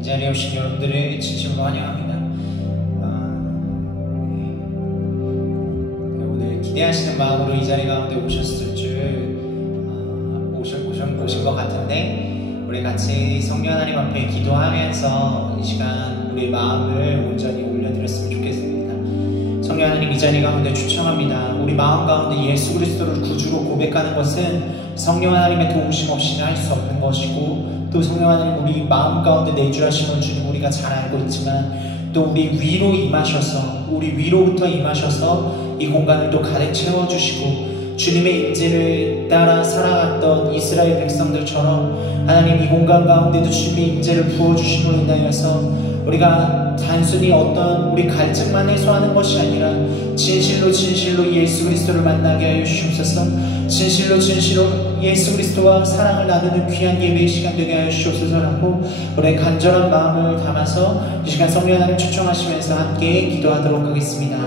이 자리에 오신 여러분들을 진심으로 환영합니다. 오늘 기대하시는 마음으로 이 자리 가운데 오셨을 줄 오신 것 같은데, 우리 같이 성령 하나님 앞에 기도하면서 이 시간 우리 마음을 온전히 올려드렸으면 좋겠습니다. 성령 하나님, 이 자리 가운데 추천합니다. 우리 마음 가운데 예수 그리스도를 구주로 고백하는 것은 성령 하나님의 도우심 없이는 할 수 없는 것이고, 또 성령 하나님 우리 마음 가운데 내주하심을 주님 우리가 잘 알고 있지만, 또 우리 위로 임하셔서, 우리 위로부터 임하셔서 이 공간을 또 가득 채워주시고, 주님의 임재를 따라 살아갔던 이스라엘 백성들처럼 하나님 이 공간 가운데도 주님의 임재를 부어주심으로 인하여서 우리가 단순히 어떤 우리 갈증만 해소하는 것이 아니라 진실로 예수 그리스도를 만나게 하여 주시옵소서. 진실로 예수 그리스도와 사랑을 나누는 귀한 예배의 시간 되게 하여 주시옵소서라고 우리의 간절한 마음을 담아서 이 시간 성령 하나님 초청하시면서 함께 기도하도록 하겠습니다.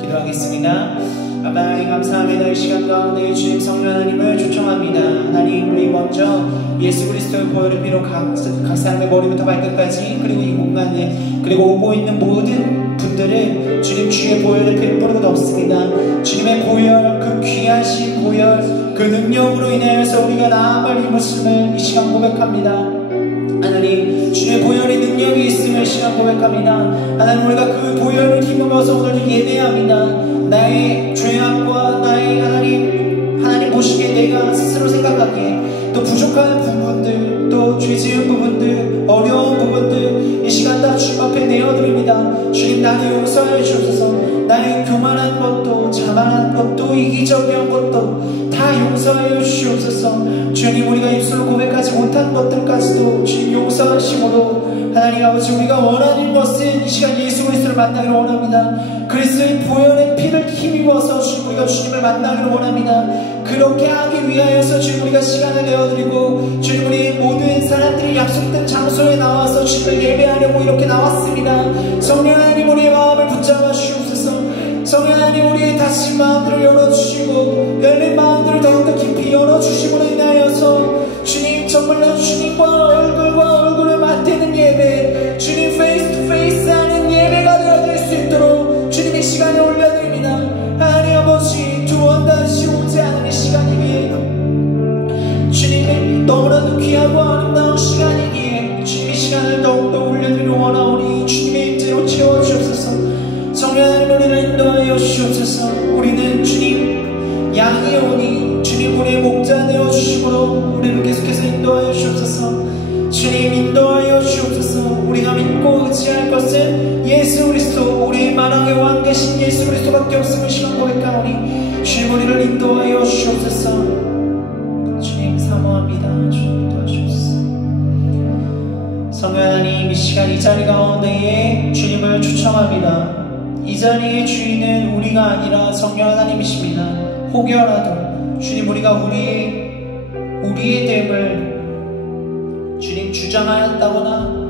기도하겠습니다. 아빠 하나님 감사합니다. 이 시간 가운데 주님 성령 하나님을 초청합니다. 하나님, 우리 먼저 예수 그리스도의 보혈을 피로 각 사람의 머리부터 발끝까지, 그리고 이 공간에, 그리고 오고 있는 모든 분들을 주님 주의 보혈을 피로 뿌리고 덮습니다. 주님의 보혈, 그 귀하신 보혈, 그 능력으로 인하여서 우리가 나음을 입었음을 이 시간 고백합니다. 하나님, 주의 보혈의 능력이 있음을 시간 고백합니다. 하나님, 우리가 그 보혈을 힘입어서 오늘도 예배합니다. 나의 죄악과 나의 하나님 보시기에 내가 스스로 생각하기에 또 부족한 부분들, 또 죄 지은 부분들, 어려운 부분들 이 시간 다 주님 앞에 내어드립니다. 주님, 나를 용서하여 주옵소서. 나의 교만한 것도, 자만한 것도, 이기적인 것도 다 용서하여 주시옵소서. 주님, 우리가 입술로 고백하지 못한 것들까지도 주님 용서하심으로 하나님 아버지, 우리가 원하는 것은 이 시간 예수 그리스도를 만나기를 원합니다. 그리스도의 보혈의 피를 힘입어서 주님 우리가 주님을 만나기를 원합니다. 그렇게 하기 위하여서 주님 우리가 시간을 내어드리고, 주님 우리 모든 사람들이 약속된 장소에 나와서 주님을 예배하려고 이렇게 나왔습니다. 성령 하나님, 우리의 마음을 붙잡아 주시옵소서. 성령 하나님, 우리의 닫힌 마음들을 열어주시고 열린 마음들을 더욱더 깊이 열어주심으로 인하여서 주님 정말로 주님과 얼굴을 맞대는 예배, 주님 페이스 투 페이스 하는 예배가 되어질 수 있도록 주님 이 시간에 올려드립니다. 하나님 아버지, 두 번 다시 오지 않은 이 시간이기에 주님의 너무나도 귀하고 아름다운 시간이기에 주님 이 시간을 더욱더 올려드리려 원하오니 주님의 임재로 채워주옵소서. 성령 하나님, 우리를 인도하여 주시옵소서. 우리는 주님 양이오니 주님 우리의 목자 되어주심으로 우리를 계속해서 인도하여 주옵소서. 주님 인도하여 주옵소서. 우리가 믿고 의지할 것은 예수 그리스도, 우리의 만왕의 왕 되신 예수 그리스도밖에 없음을 시간 고백하오니 주님 우리를 인도하여 주옵소서. 주님 사모합니다. 주님 인도하시옵소서. 성령 하나님, 이 시간 이 자리 가운데에 주님을 초청합니다. 이 자리의 주인은 우리가 아니라 성령 하나님이십니다. 혹여라도 주님 우리가 우리의 됨을 주님 주장하였다거나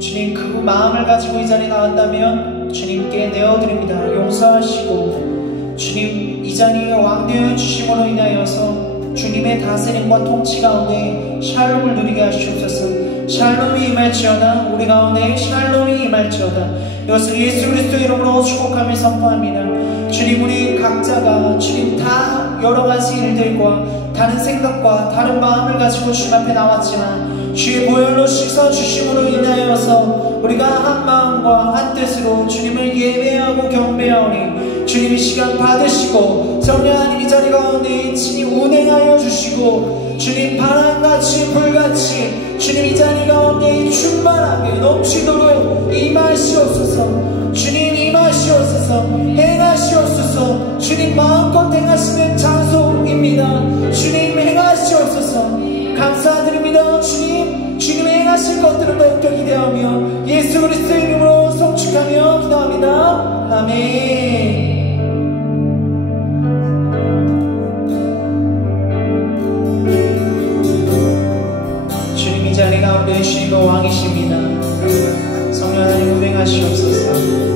주님 그 마음을 가지고 이 자리에 나왔다면 주님께 내어드립니다. 용서하시고 주님 이 자리에 왕 되어 주심으로 인하여서 주님의 다스림과 통치 가운데 샬롬을 누리게 하시옵소서. 샬롬이 임할지어다. 우리 가운데 샬롬이 임할지어다. 이것을 예수 그리스도의 이름으로 축복하며 선포합니다. 주님, 우리 각자가 주님 다 여러가지 일들과 다른 생각과 다른 마음을 가지고 주님 앞에 나왔지만 주의 보혈로 씻어주심으로 인하여서 우리가 한 마음과 한 뜻으로 주님을 예배하고 경배하오니 주님 이 시간 받으시고 성령 하나님 이 자리 가운데 친히 운행하여 주시고 주님 바람같이 불같이 주님 이 자리 가운데 충만하게 넘치도록 임하시옵소서. 주님 임하시옵소서. 행하시옵소서. 주님 마음껏 행하시는 장소입니다. 주님 행하시옵소서. 감사드립니다. 주님의 행하실 것들을 더욱더 기대하며 예수 그리스도의 이름으로 송축하며 기도합니다. 아멘. 주님 이 자리 가운데 주님은 왕이십니다. 성령 하나님 운행하시옵소서.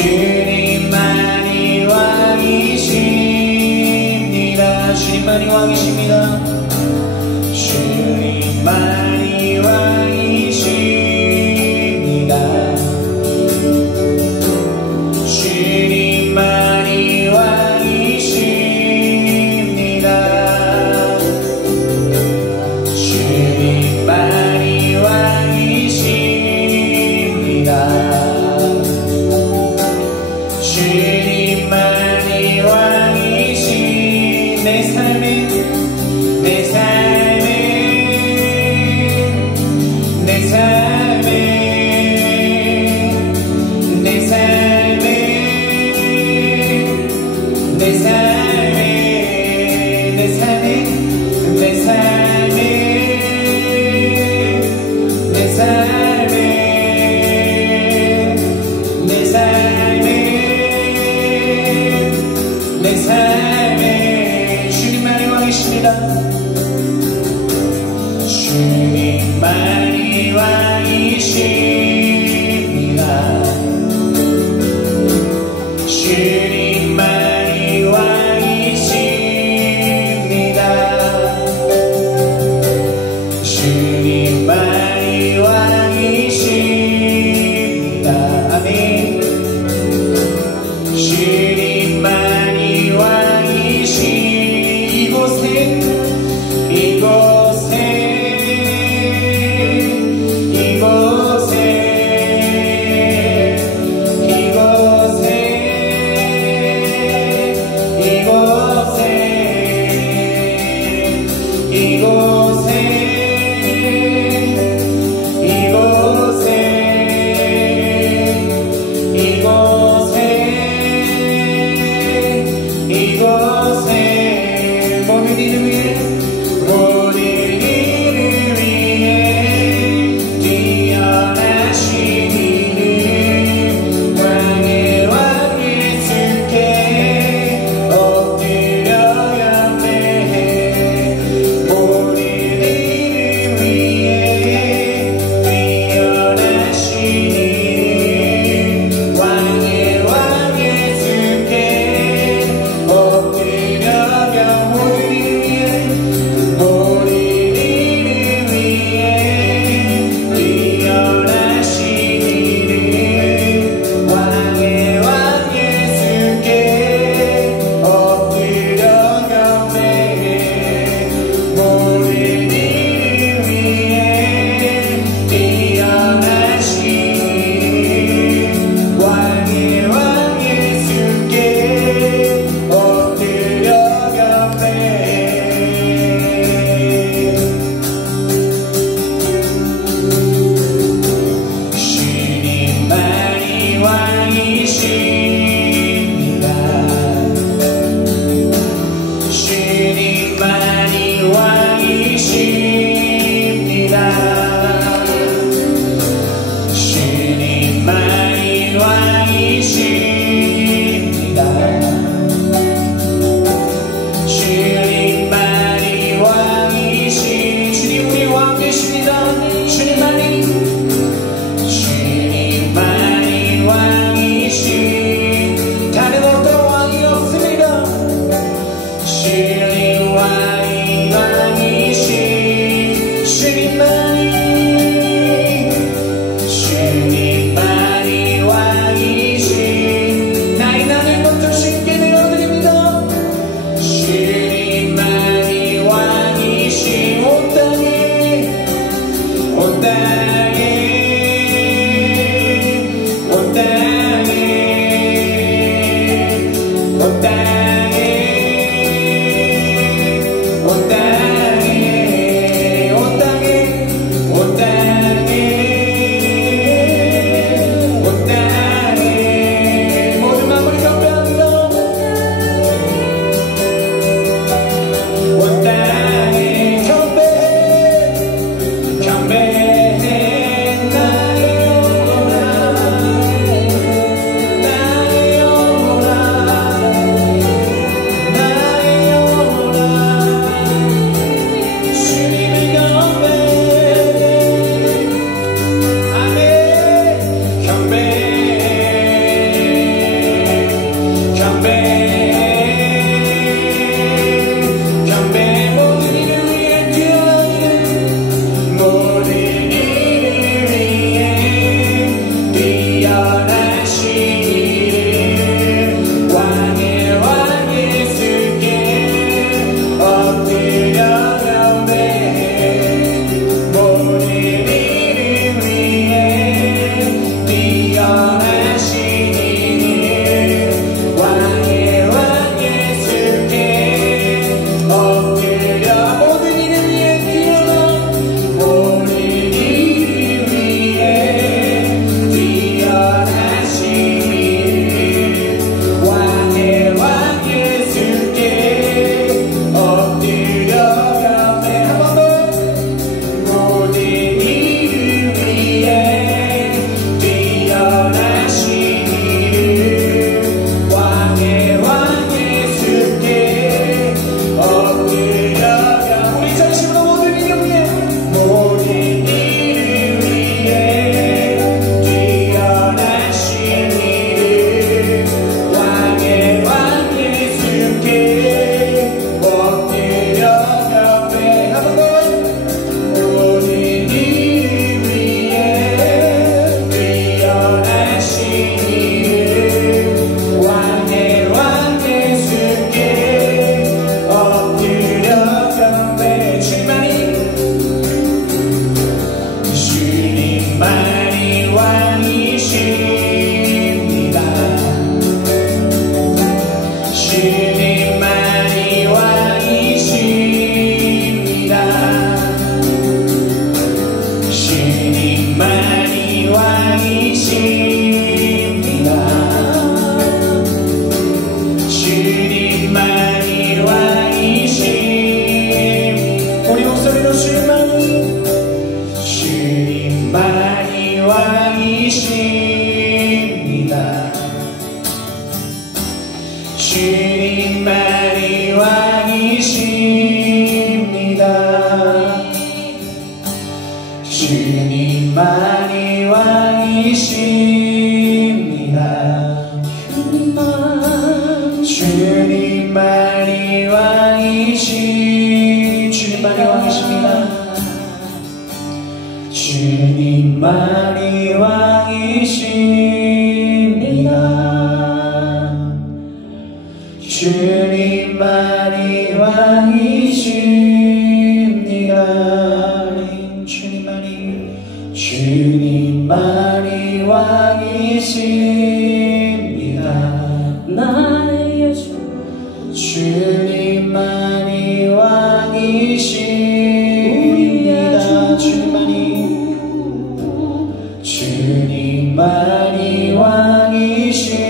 주님만이 왕이십니다. 주님만이 왕이십니다. 주님만이 왕이십니다. 주님만이 왕이십니다. 주님만이 왕이십니다. 주님만이 왕이신 내 삶의 왕이십니다. 주님만이 왕이시 주님만이 왕이십니다. 주님만이 왕이십니다. 주님만이 왕이십니다. 주님만이 왕이십니다. 나의 주 주님만이 왕이십니다. 주님만이 왕이십니다.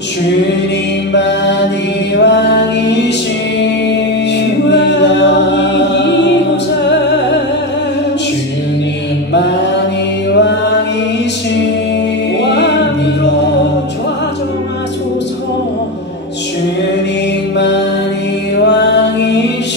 주님만이 왕이십니다. 주님만이 왕이십니다. 왕으로 좌정하소서. 주님만이 왕이십니다.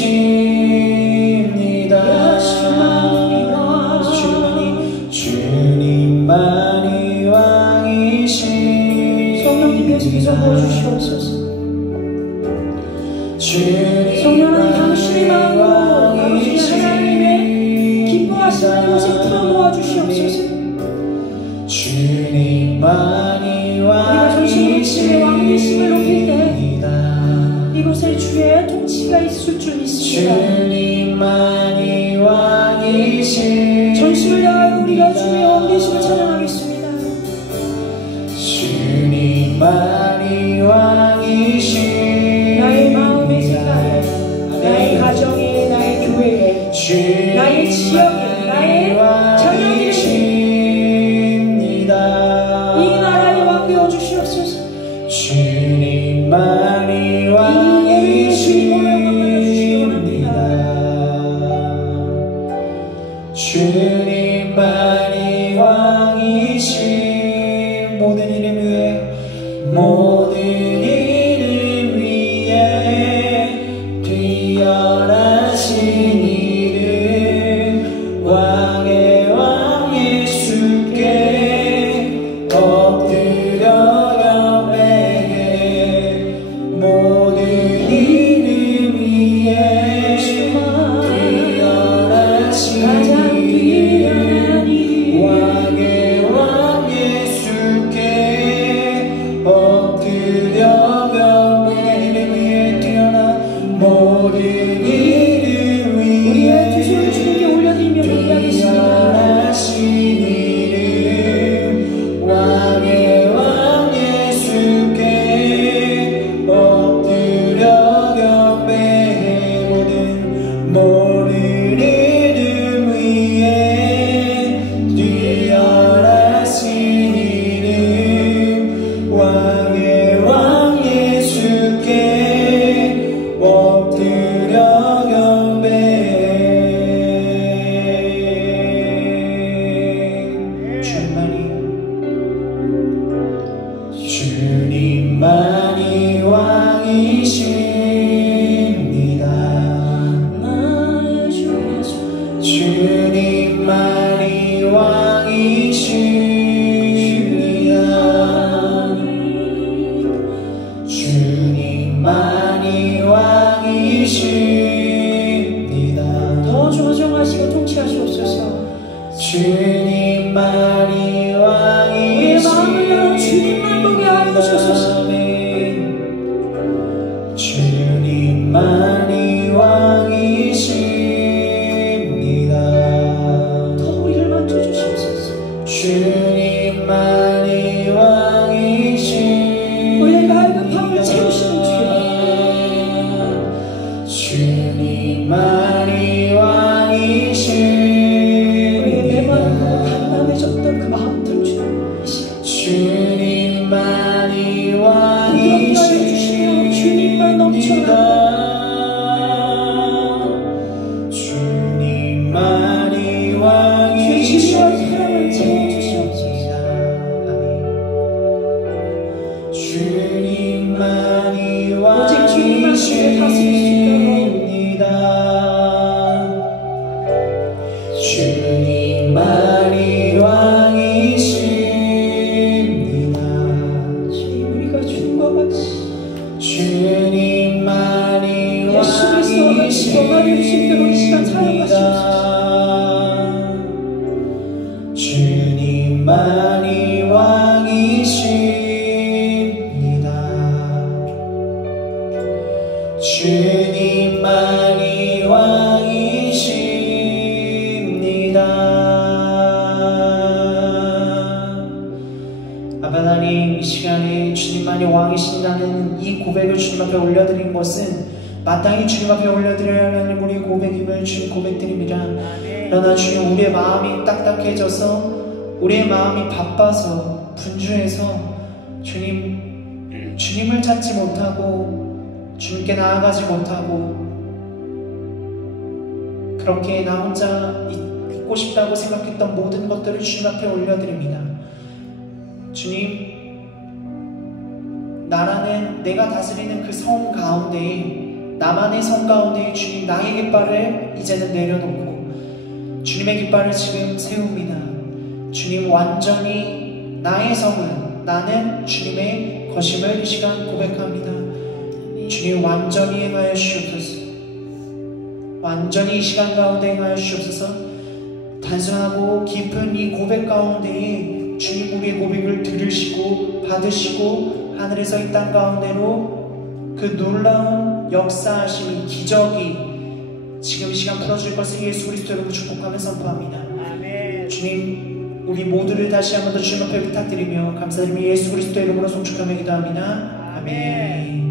주님만이 왕이십니다. 성령님께서 기도해 주시옵소서. 성령은 당신의 마음으로 당신의 하나님의 기뻐하시는 곳에 풀어놓아 주시옵소서. 주님만이 왕이십니다. 왕이심을 높일 때 왕이십니다. 이곳에 주의 통치가 있을 줄 믿습니다. 주님만이 왕이십니다. 전심을 다하여 우리가 주의 왕되심을 찬양하겠습니다. 주님만이 왕이십니다. 나의 마음의 생각에, 나의 가정에, 나의 교회에, 나의 지역에, 나의 자녀들에게 이 나라의 왕 되어 주시옵소서. 주님만이 왕이십니다. 주님만이 왕이신 모든 이름 위에 모든 이름 위에 뛰어나신 이름 왕의 왕 예수께 엎드려 경배해 모든 이름 위에 뛰어나신 왕의 왕 예수께 엎드려 경배해 이름 위에 뛰어나 모든 이름 우리의 두 위에 손을 주님께 올려드리며 경배하겠습니다. 왕의 왕 예수께 엎드려 경배해 모든 이름 위에 뛰어나신 이름 왕의 왕 예수께 엎드려 경배해 주님만이 왕이십니다. 나의 주 예수 주님만이 왕이십니다. 주님만이 왕이십니다. 더 조정하시고 통치하시옵소서. 주님만이 우리의 마음을 열어 주님만 보게 하여 주옵소서. 주님만이 왕이십니다. 더 우리를 만져주시옵소서. 주님만이 왕이십니다. 우리의 가을과 밤을 채우시는 주님만이 왕이십니다. 우리의 메마르고 담담해졌던 그 마음들 주님 주님만이 왕이십니다. 주님만이 왕이십니다. 주님 우리가 주님과 같이 주님만이 예수 그리스도와 같이 변화를 줄 수 있도록 이 시간 사용하시옵소서. 주님만이 왕이십니다. 주님만이 왕이십니다. 아바 하나님, 이 시간에 주님만이 왕이신다는 이 고백을 주님 앞에 올려드린 것은 마땅히 주님 앞에 올려드려야 하는 우리의 고백임을 주님 고백드립니다. 그러나 주님, 우리의 마음이 딱딱해져서, 우리의 마음이 바빠서, 분주해서 주님을 찾지 못하고 주님께 나아가지 못하고 그렇게 나 혼자 있고 싶다고 생각했던 모든 것들을 주님 앞에 올려드립니다. 주님, 나라는 내가 다스리는 그 성 가운데에, 나만의 성 가운데에 주님, 나의 깃발을 이제는 내려놓고 주님의 깃발을 지금 세웁니다. 주님, 완전히 나의 성은, 나는 주님의 것임을 이 시간 고백합니다. 주님, 완전히 행하여 주옵소서. 완전히 이 시간 가운데 행하여 주옵소서. 단순하고 깊은 이 고백 가운데에 주님, 우리의 고백을 들으시고 받으시고 하늘에서 이 땅 가운데로 그 놀라운 역사하심이, 기적이 지금 이 시간 풀어줄 것을 예수 그리스도 이름으로 축복하며 선포합니다. 아멘. 주님, 우리 모두를 다시 한 번 더 주님 앞에 부탁드리며 감사드리며 예수 그리스도 이름으로 송축하며 기도합니다. 아멘.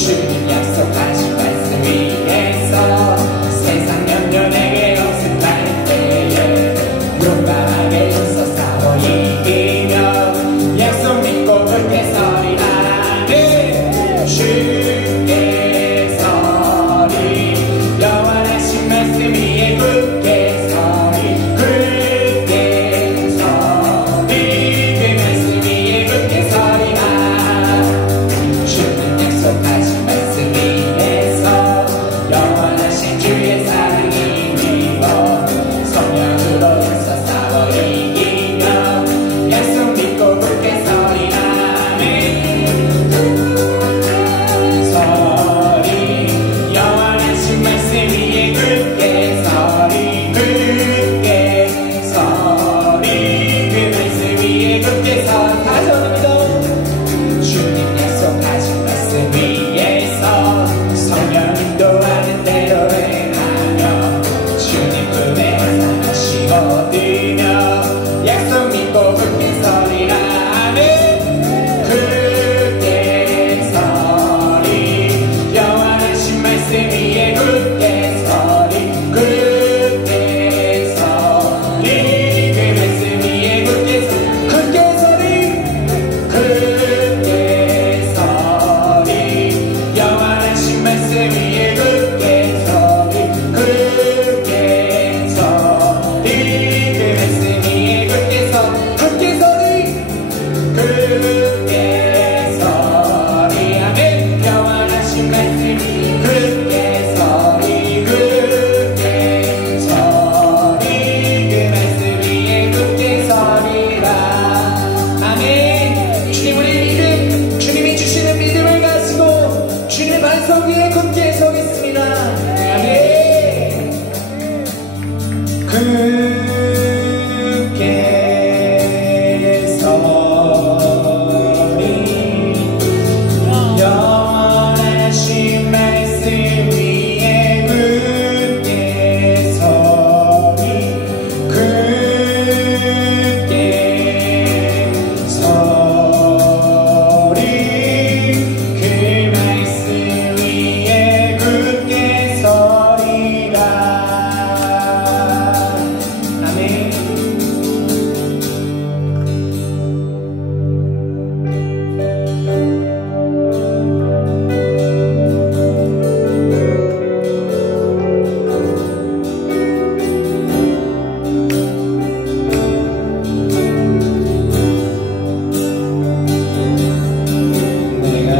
주님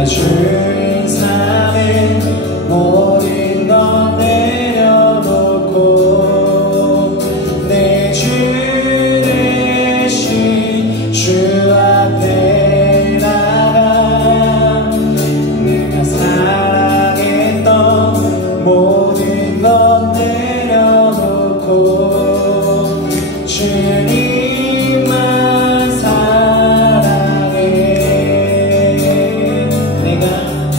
주인 삼은 모든 것 내려놓고 내 주 대신 주 앞에 나가 내가 사랑했던 모든 것 내려놓고 주님만 사랑해. 내가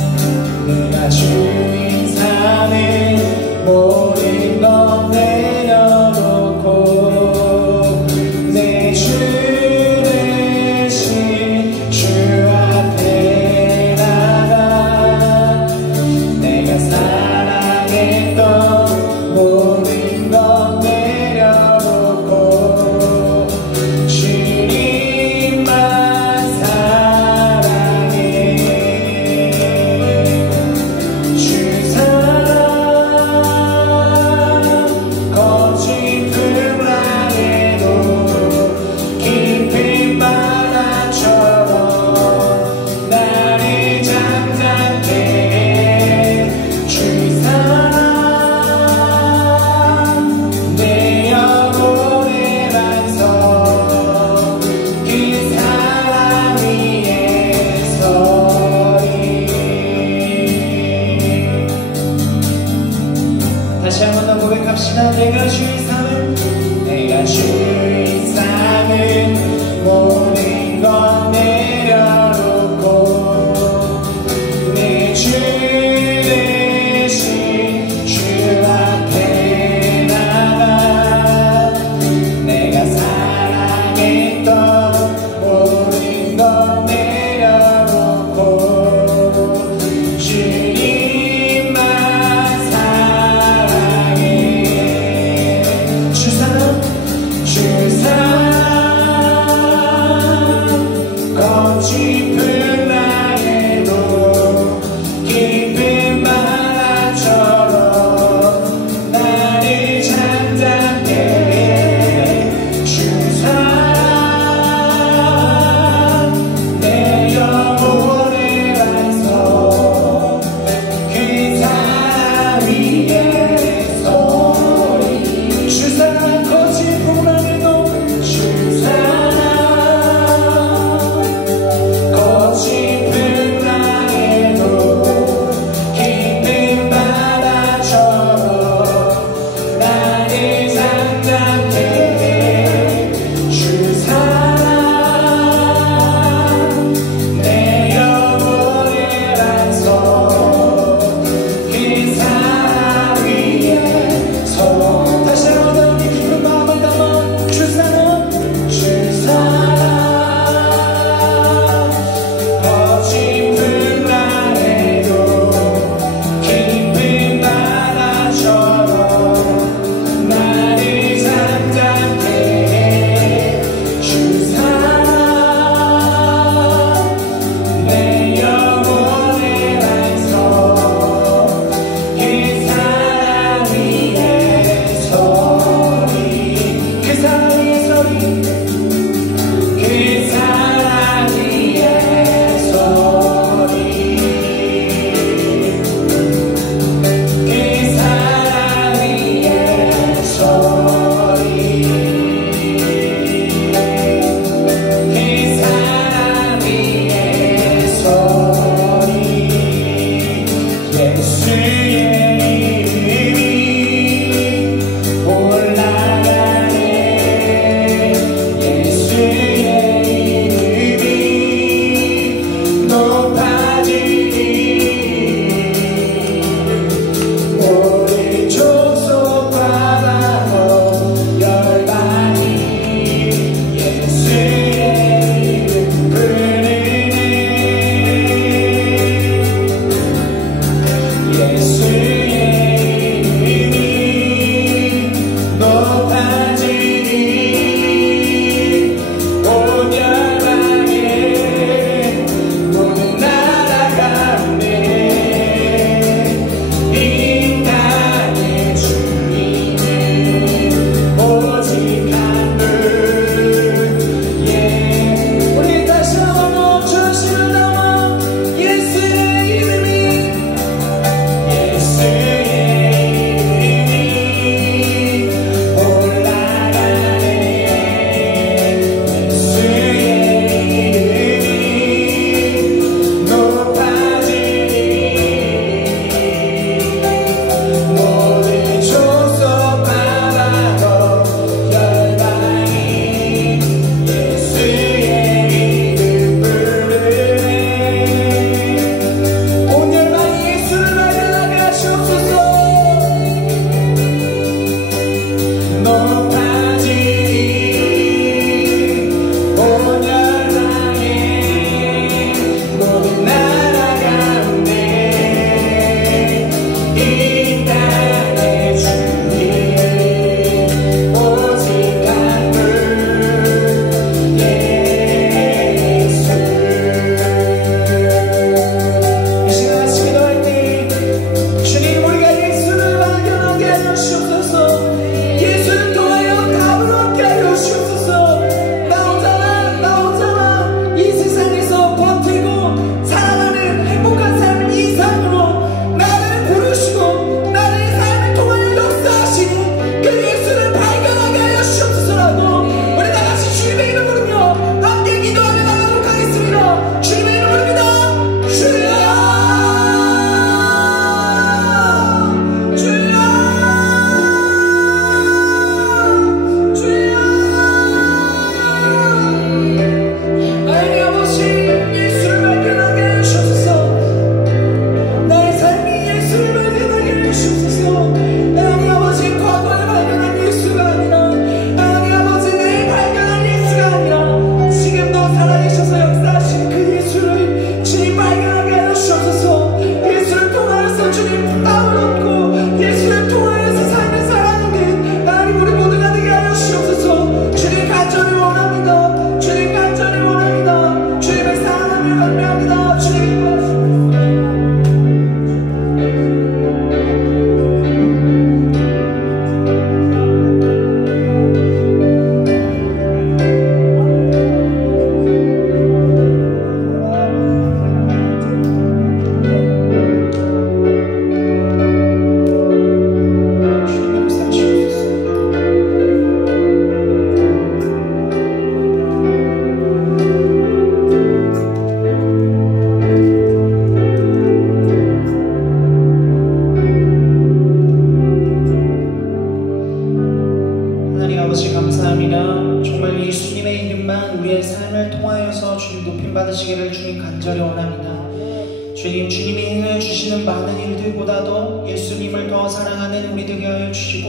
주님, 주님이 행하여 주시는 많은 일들보다도 예수님을 더 사랑하는 우리 되게 하여 주시고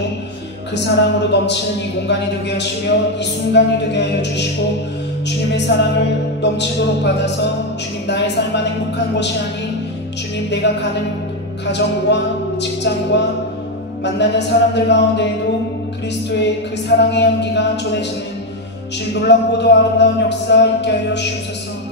그 사랑으로 넘치는 이 공간이 되게 하시며 이 순간이 되게 하여 주시고 주님의 사랑을 넘치도록 받아서 주님, 나의 삶만 행복한 것이 아닌 주님, 내가 가는 가정과 직장과 만나는 사람들 가운데에도 그리스도의 그 사랑의 향기가 전해지는 주님, 놀랍고도 아름다운 역사 있게 하여 주옵소서.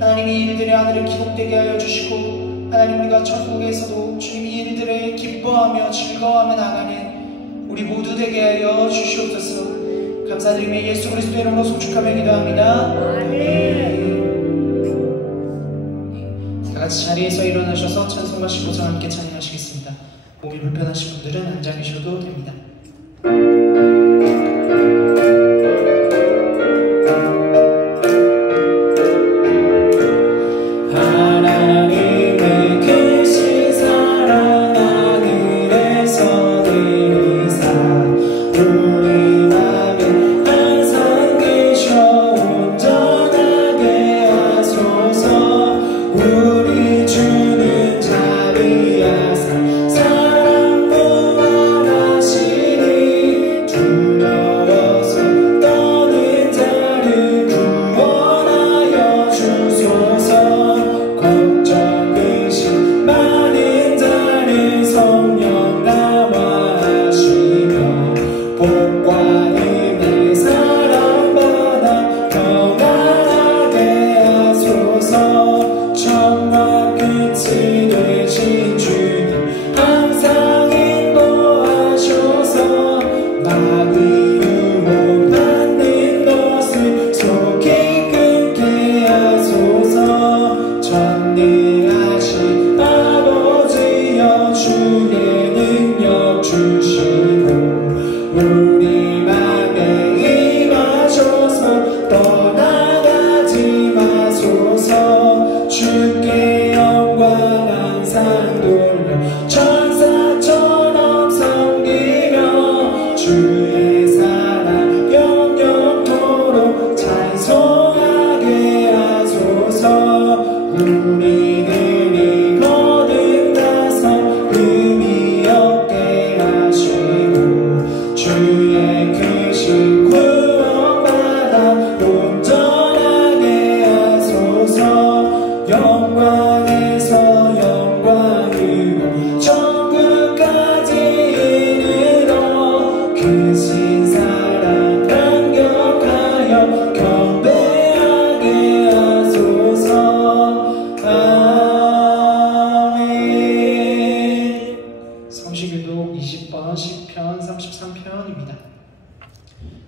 하나님, 이 일들의 하늘을 기록되게 하여 주시고 하나님, 우리가 천국에서도 주님 이 일들을 기뻐하며 즐거워하며 나가는 우리 모두 되게 하여 주시옵소서. 감사드리며 예수 그리스도의 이름으로 송축하며 기도합니다. 아멘. 다같이 자리에서 일어나셔서 찬송과 시고자 함께 찬양하시겠습니다. 몸이 불편하신 분들은 앉아 계셔도 됩니다.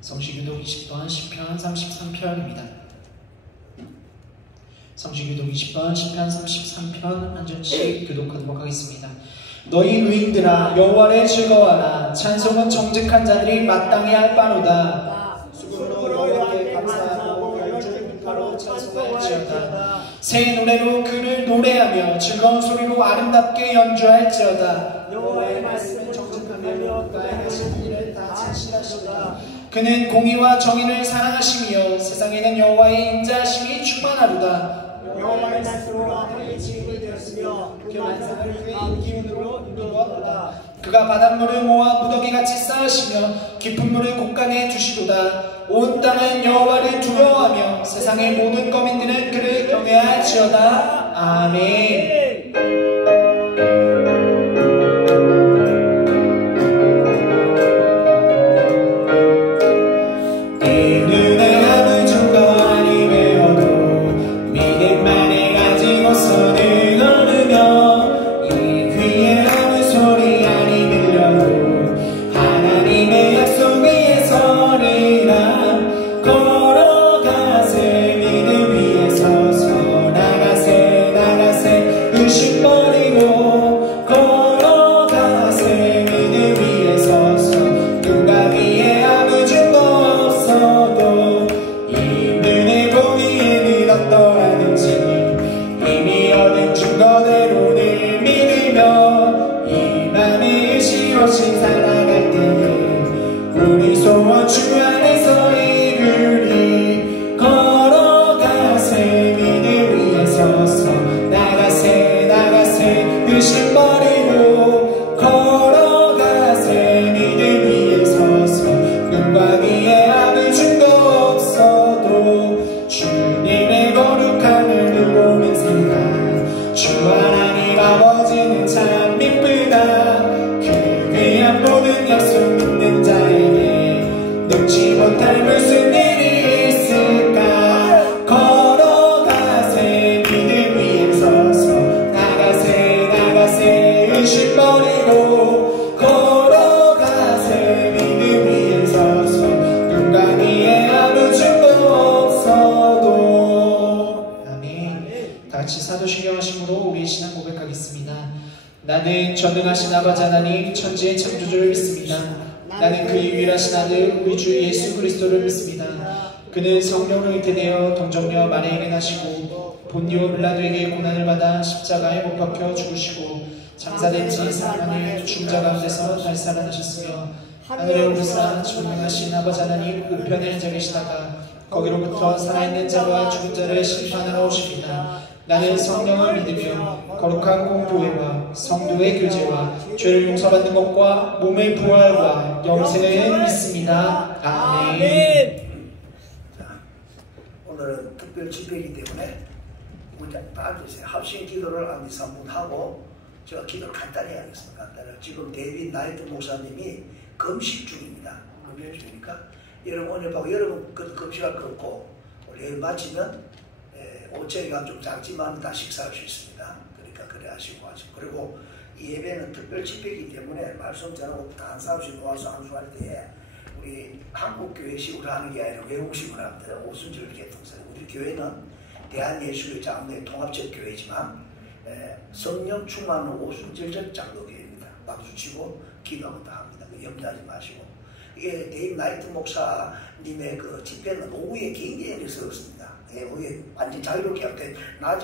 성시교독 20번 시편 33편입니다. 성시교독 20번 시편 33편 한 절씩 교독하도록 하겠습니다. 너희 의인들아 여호와를 즐거워하라. 찬송은 정직한 자들이 마땅히 할 바로다. 수금으로 여호와께 감사하고 열줄 문파로 찬송할지어다. 새 노래로 그를 노래하며 즐거운 소리로 아름답게 연주할지어다. 여호와의 말씀은 정직하며 그가 하신 일을 다 진실하시도다. 그는 공의와 정의를 사랑하시며 세상에는 여호와의 인자하심이 충만하도다. 여호와의 말씀으로 하늘이 지음이 되었으며 그 만상을 그의 기운으로 이루었도다. 그가 바닷물을 모아 무더기같이 쌓으시며 깊은 물을 곳간에 두시도다. 온 땅은 여호와를 두려워하며 세상의 모든 거민들은 그를 경외할지어다. 아멘. 나가세 말씀으로 우리의 신앙 고백하겠습니다. 나는 전능하신 아버지 하나님 천지의 창조주를 믿습니다. 나는 그의 유일하신 아들 우리 주 예수 그리스도를 믿습니다. 그는 성령으로 잉태되어 동정녀 마리아에게 나시고 본디오 빌라도에게 고난을 받아 십자가에 못 박혀 죽으시고 장사된 지 3년을 죽은 자 가운데서 다시 살아나셨으며 하늘에 오르사 전능하신 아버지 하나님 우편에 앉아 계시다가 거기로부터 살아있는 자와 죽은 자를 심판하러 오십니다. 나는 성령을 믿으며 거룩한 공교회와 성도의 교제와 죄를 용서받는 것과 몸의 부활과 영생을 믿습니다. 아멘. 자, 오늘은 특별 집회이기 때문에 우리 다 앉으세요. 합심 기도를 한 2, 3분 하고 제가 기도를 간단히 하겠습니다. 간단히. 지금 데이빗 나이트 목사님이 금식 중입니다. 금식 중이니까 여러분 오늘 보고 여러분 금식할 거 없고 우리 마치면 오체가 좀 작지만 다 식사할 수 있습니다. 그러니까 그래 하시고 하시고. 그리고 이 예배는 특별 집회이기 때문에 말씀 전하고 다 한 사람씩 모아서 안수할 때 우리 한국교회식으로 하는 게 아니라 외국식으로 합니다. 오순절 개통선. 우리 교회는 대한예수교 장로의 통합적 교회지만 성령 충만한 오순절적 장로교회입니다. 박수 치고 기도하고 다 합니다. 염려하지 마시고. 이게 데이빗 나이트 목사님의 그 집회는 오후에 굉장히 어렵습니다. 오후에 완전 자유롭게 할 때 낮은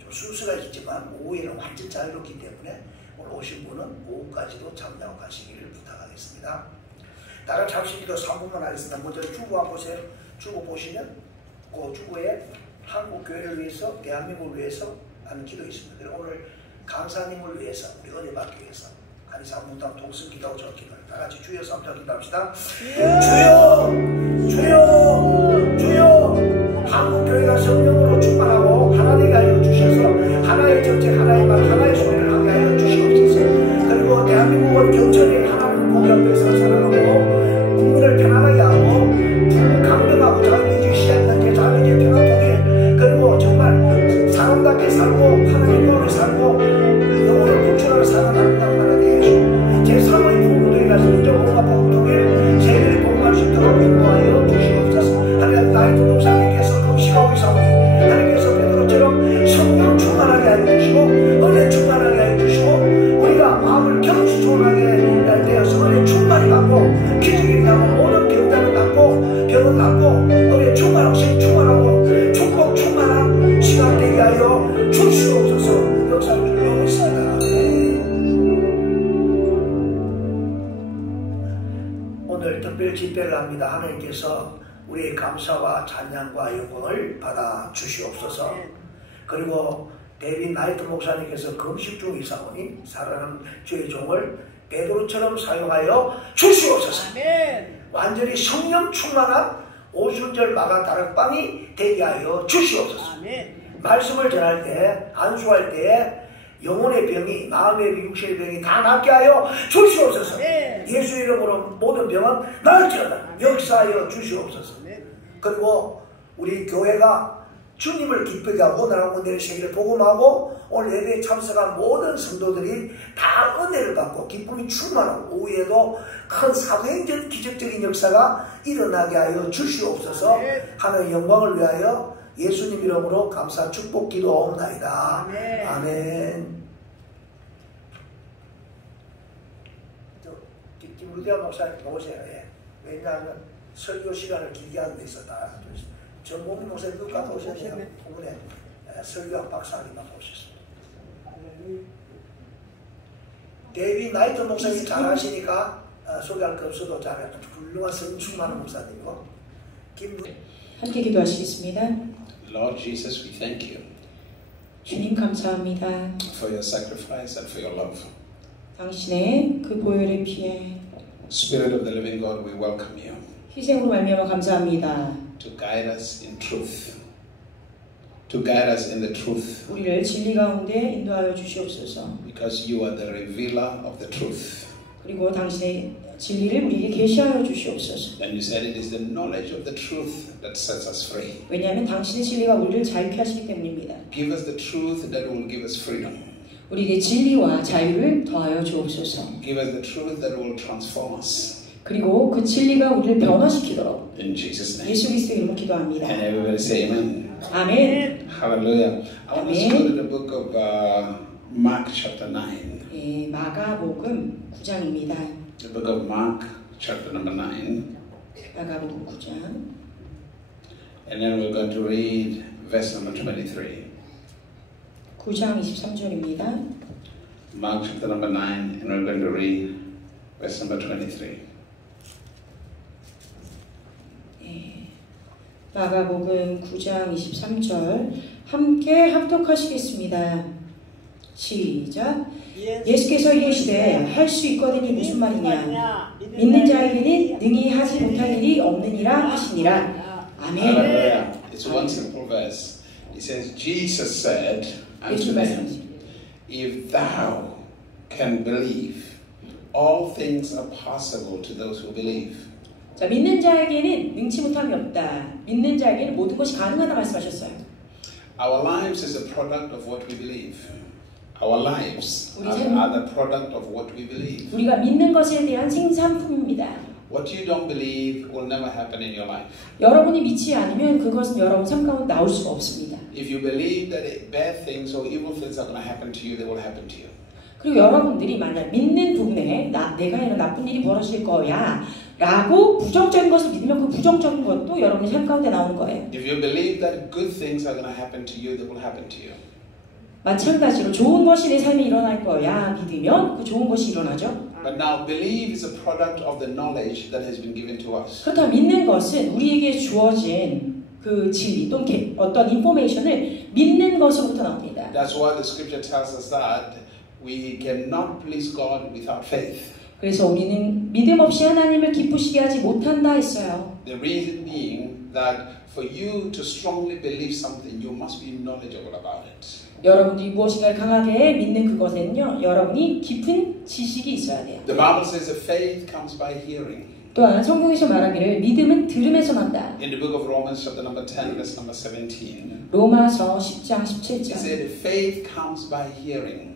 좀 순서가 있지만 오후에는 완전 자유롭기 때문에 오늘 오신 분은 오후까지도 참여하고 가시기를 부탁하겠습니다. 다 같이 합시기도 3분만 하겠습니다. 먼저 주보 한번 보세요. 주보 보시면 그 주보에 한국교회를 위해서 대한민국을 위해서 하는 기도 있습니다. 그리고 오늘 강사님을 위해서 우리 은혜 받기 위해서 한의사 문당 동승 기도하고 저 기도를 다 같이 주여 삼자 기도합시다. 주여 주여 주여 한국교회가 성령으로 충만하고 하나님이 하여 주셔서 하나의 정책 하나의 말 하나의 소리를 하게 하여 주시옵소서. 그리고 대한민국은 경찰이 하나님 공약에서 살아가고 국민을 편안하게 하고 강력하고 자유민주주의 시작단계 자유민주주의 평화 통일 그리고 정말 사람답게 살고 하나님의 마음에 살고 영혼을 구출하러 살아난다는 말하게 제3의 부모들이 가서 인정공과 복통일 세계를 복음할 수 있도록 인도하여 주시옵소서. 하나님 나이트 목사님께서 금식하고 있사오니 하나님께서 베드로처럼 성령 충만하게 하여 주시고 은혜 충만하게 하여 주시고 우리가 마음을 겸손하게 되어서 은혜 충만히 받고 기적이 나고 모든 병자는 낫고 병은 낫고 은혜 충만하고 신 충만하고 축복 충만한 시간 되게 하여 주시옵소서. 역사를 주려고 있습니다. 오늘 특별 집회를 합니다. 하나님께서 우리의 감사와 찬양과 영광을 받아 주시옵소서. 그리고 데이빗 나이트 목사님께서 금식 중이사오니 살아가는 주의 종을 베드로처럼 사용하여 주시옵소서. 아멘. 완전히 성령 충만한 오순절 마가 다락방이 되게 하여 주시옵소서. 아멘. 말씀을 전할 때 안수할 때 영혼의 병이 마음의 육신의 병이 다 낫게 하여 주시옵소서. 네. 예수 이름으로 모든 병은 나을지어다 역사하여 주시옵소서. 네. 그리고 우리 교회가 주님을 기쁘게 하고 나라고 내린 세계를 복음하고 오늘 예배에 참석한 모든 성도들이 다 은혜를 받고 기쁨이 충만하고 오후에도 큰 사도행전 기적적인 역사가 일어나게 하여 주시옵소서. 네. 하나님의 영광을 위하여 예수님 이름으로 감사 축복 기도하옵나이다. 아멘. 아멘. 김루디아 목사님 오세요. 예. 왜냐하면 설교 시간을 길게 하는 데 있어 다 전공민 목사님 누가 오셨네요. 부문에 설교학 박사님만 오셨습니다. 데이빗 나이트 목사님 잘 하시니까 소개할 거 없어도 잘 훌륭한 성충만한 목사님이고 함께 기도하시겠습니다. Lord Jesus, we thank you 주님 감사합니다. for your sacrifice and for your love. 당신의 그 보혈의 피에 Spirit of the living God, we welcome you 희생으로 말미암아 감사합니다. to guide us in truth, to guide us in the truth, 우리를 진리 가운데 인도하여 주시옵소서. because you are the revealer of the truth. 그리고 당신의 진리를 우리에게 계시하여 주시옵소서. And you said it is the knowledge of the truth that sets us free. 왜냐하면 당신의 진리가 우리를 자유케 하시기 때문입니다. Give us the truth that will give us freedom. 우리에게 진리와 자유를 더하여 주옵소서. Give us the truth that will transform us. 그리고 그 진리가 우리를 변화시키도록 In Jesus' name. 예수 그리스도의 이름으로 기도합니다. And everybody say amen. 아멘. Hallelujah. I want us to go to the book of Mark chapter 9. 예, 마가복음 9장입니다. The book of Mark chapter number 9. 마가복음 9장. And then we're going to read verse number 23. 9장 23절입니다. Mark chapter number 9, and we're going to read verse number 23. 예, 마가복음 9장 23절 함께 합독하시겠습니다. 시작. 예수께서 이르시되 할 수 있거든이 무슨 말이냐 믿는 자에게는 능히 하지 못할 일이 없느니라 하시니라. 아멘. Hallelujah. It's one simple verse. It says, Jesus said unto them, if thou can believe, all things are possible to those who believe. 자, 믿는 자에게는 능치 못함이 없다. 믿는 자에게는 모든 것이 가능하다 말씀하셨어요. Our lives is a product of what we believe. Our lives 우리 are the product of what we believe. 우리가 믿는 것에 대한 생산품입니다. What you don't believe will never happen in your life. 여러분이 믿지 않으면 그것은 여러분 삶 가운데 나올 수가 없습니다. If you believe that bad things or evil things are going to happen to you, they will happen to you. 그리고 여러분들이 만약 믿는 부분에 내가 이런 나쁜 일이 벌어질 거야 라고 부정적인 것을 믿으면 그 부정적인 것도 여러분의 삶 가운데 나오는 거예요. If you believe that good things are going to happen to you, they will happen to you. 마찬가지로 좋은 것이 내 삶에 일어날 거야 믿으면 그 좋은 것이 일어나죠. But now believe is a product of the knowledge that has been given to us. 그렇다면 믿는 것은 우리에게 주어진 그 진리 또는 어떤 인포메이션을 믿는 것으로부터 나옵니다. That's why the scripture tells us that we cannot please God without faith. 그래서 우리는 믿음 없이 하나님을 기쁘시게 하지 못한다 했어요. The reason being that for you to strongly believe something, you must be knowledgeable about it. 여러분들이 무엇인가를 강하게 믿는 그것에는요, 여러분이 깊은 지식이 있어야 돼요. The Bible says that faith comes by hearing. 또한 성경에서 말하기를 믿음은 들음에서 난다. In the book of Romans chapter number 10, verse number 17. 로마서 10장 It 17절. said faith comes by hearing.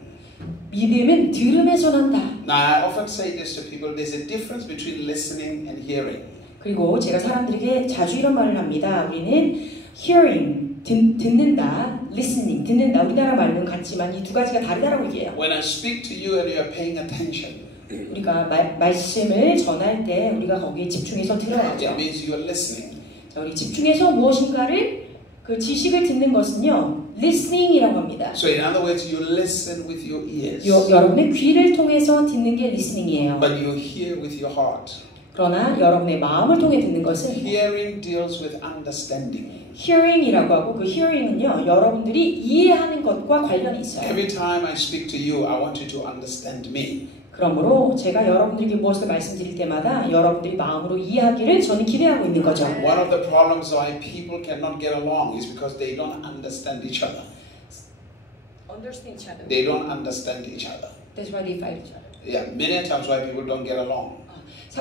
믿음은 들음에서 난다. Now I often say this to people, there's a difference between listening and hearing. 그리고 제가 사람들에게 자주 이런 말을 합니다. 우리는 hearing, 듣는다, listening, 듣는다. 우리나라 말은 같지만 이 두 가지가 다르다라고 얘기해요. When I speak to you and you are paying attention, 우리가 말씀을 전할 때 우리가 거기에 집중해서 들어야죠. it means you are listening. 자, 우리 집중해서 무엇인가를 그 지식을 듣는 것은요, listening이라고 합니다. So in other words, you listen with your ears, 여러분의 귀를 통해서 듣는 게 listening이에요. but you hear with your heart. 그러나 여러분의 마음을 통해 듣는 것은 Hearing deals with understanding. hearing이라고 하고 그 hearing은요, 여러분들이 이해하는 것과 관련이 있어요. Every time I speak to you, I want you to understand me. 그러므로 제가 여러분들에게 무엇을 말씀드릴 때마다 여러분들이 마음으로 이해하기를 저는 기대하고 있는 거죠. One of the problems why people cannot get along is because they don't understand each other. Understand each other. They don't understand each other. That's why they fight each other. Yeah, many times why people don't get along.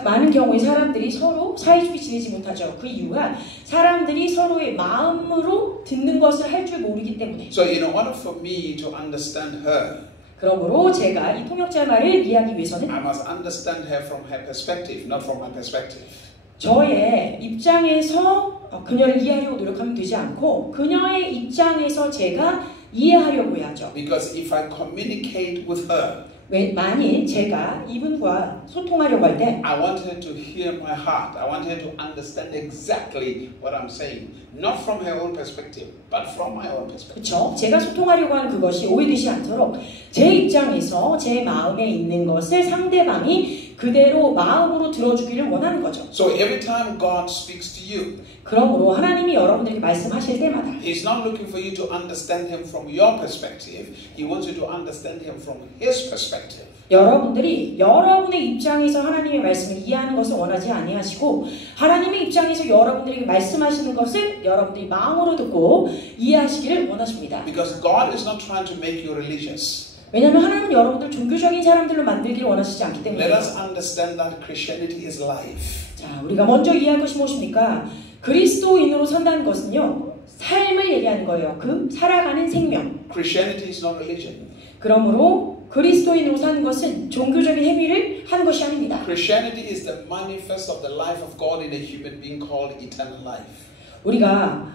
많은 경우에 사람들이 서로 사이좋게 지내지 못하죠. 그 이유가 사람들이 서로의 마음으로 듣는 것을 할 줄 모르기 때문에. So in order for me to understand her, 그러므로 제가 이 통역자 말을 이해하기 위해서는 I must understand her from her perspective, not from my perspective. 저의 입장에서 그녀를 이해하려고 노력하면 되지 않고 그녀의 입장에서 제가 이해하려고 해야죠. Because if I communicate with her, 만일 제가 이분과 소통하려고 할 때 I want her to hear my heart. I want her to understand exactly what I'm saying. Not from her own perspective, but from my own perspective. 그렇죠? 제가 소통하려고 하는 그것이 오해되지 않도록 제 입장에서 제 마음에 있는 것을 상대방이 그대로 마음으로 들어주기를 원하는 거죠. So every time God speaks to you, 그러므로 하나님이 여러분들에게 말씀하실 때마다 He's not looking for you to understand Him from your perspective. He wants you to understand Him from His perspective. 여러분들이 여러분의 입장에서 하나님의 말씀을 이해하는 것을 원하지 아니하시고 하나님의 입장에서 여러분들에게 말씀하시는 것을 여러분들이 마음으로 듣고 이해하시기를 원하십니다. Because God is not trying to make you religious. 왜냐하면 하나님은 여러분들 종교적인 사람들로 만들기를 원하시지 않기 Let 때문에. us understand that Christianity is life. 자, 우리가 먼저 이해할 것이 무엇입니까? 그리스도인으로 산다는 것은요, 삶을 얘기하는 거예요. 그 살아가는 생명. Christianity is not religion. 그러므로 그리스도인으로 사는 것은 종교적인 행위를 하는 것이 아닙니다. Christianity is the manifest of the life of God in a human being called eternal life. 우리가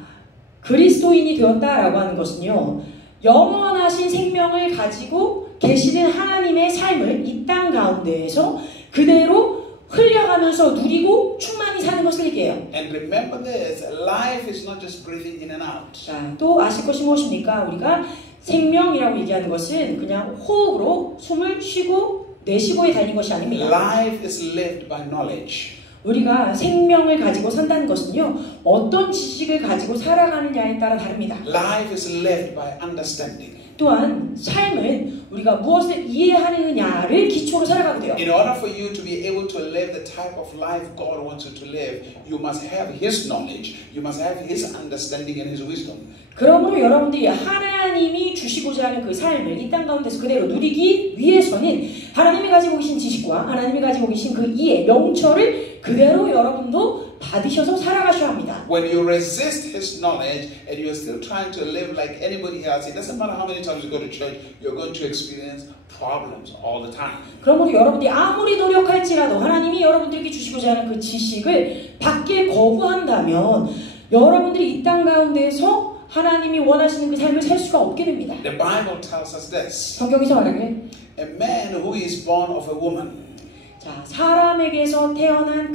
그리스도인이 되었다라고 하는 것은요, 영원하신 생명을 가지고 계시는 하나님의 삶을 이 땅 가운데에서 그대로 흘려가면서 누리고 충만히 사는 것을 얘기해요. And remember this, life is not just breathing in and out. 자, 또 아실 것이 무엇입니까? 우리가 생명이라고 얘기하는 것은 그냥 호흡으로 숨을 쉬고 내쉬고에 달린 것이 아닙니다. Life is lived by knowledge. 우리가 생명을 가지고 산다는 것은요, 어떤 지식을 가지고 살아가느냐에 따라 다릅니다. Life is lived by understanding. 또한 삶은 우리가 무엇을 이해하느냐를 기초로 살아가게 돼요. In order for you to be able to live the type of life God wants you to live, you must have His knowledge, you must have His understanding and His wisdom. 그러므로 여러분들이 하나님이 주시고자 하는 그 삶을 이 땅 가운데서 그대로 누리기 위해서는 하나님이 가지고 계신 지식과 하나님이 가지고 계신 그 이해, 명철을 그대로 여러분도 받으셔서 살아가셔야 합니다. When you resist His knowledge and you're still trying to live like anybody else, it doesn't matter how many times you go to church, you're going to experience problems all the time. 그러므로 여러분들이 아무리 노력할지라도 하나님이 여러분들에게 주시고자 하는 그 지식을 받길 거부한다면 여러분들이 이 땅 가운데서 하나님이 원하시는 그 삶을 살 수가 없게 됩니다. The Bible tells us this. 성경에서 말하길 A man who is born of a woman. 자, 사람에게서 태어난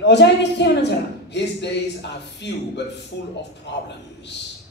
여자에게서 태어난 사람. His days are few but full of problems.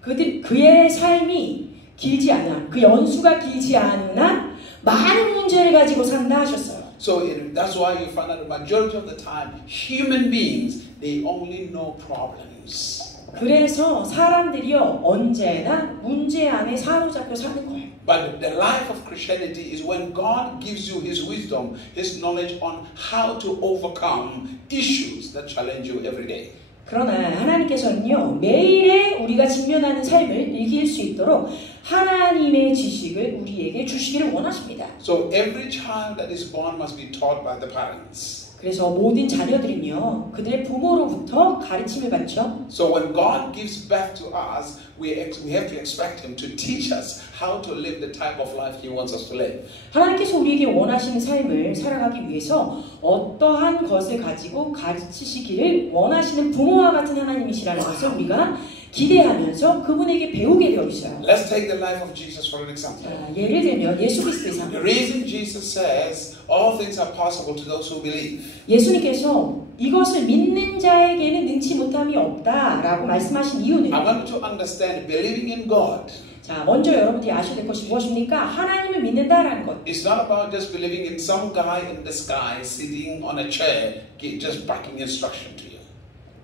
그의 삶이 길지 않아. 그 연수가 길지 않으나 많은 문제를 가지고 산다 하셨어요. So that's why you find out the majority of the time human beings they only know problems. 그래서 사람들이요 언제나 문제 안에 사로잡혀 사는 거예요. But the life of Christianity is when God gives you His wisdom, His knowledge on how to overcome issues that challenge you every day. 그러나 하나님께서는요 매일의 우리가 직면하는 삶을 이길 수 있도록 하나님의 지식을 우리에게 주시기를 원하십니다. So every child that is born must be taught by the parents. 그래서 모든 자녀들은요 그들의 부모로부터 가르침을 받죠. So when God gives birth to us, we have to expect Him to teach us how to live the type of life He wants us to live. 하나님께서 우리에게 원하시는 삶을 살아가기 위해서 어떠한 것을 가지고 가르치시기를 원하시는 부모와 같은 하나님이시라는 것을 우리가 기대하면서 그분에게 배우게 되어 있어요. Let's take the life of Jesus for an example. 자, 예를 들면 예수 그리스도의 삶. The reason Jesus says all things are possible to those who believe. 예수님께서 이것을 믿는 자에게는 능치 못함이 없다라고 말씀하신 이유는 I want you to understand believing in God. 자, 먼저 여러분들이 아셔야 될 것이 무엇입니까? 하나님을 믿는다라는 것. It's not about just believing in some guy in the sky sitting on a chair just barking instruction to you.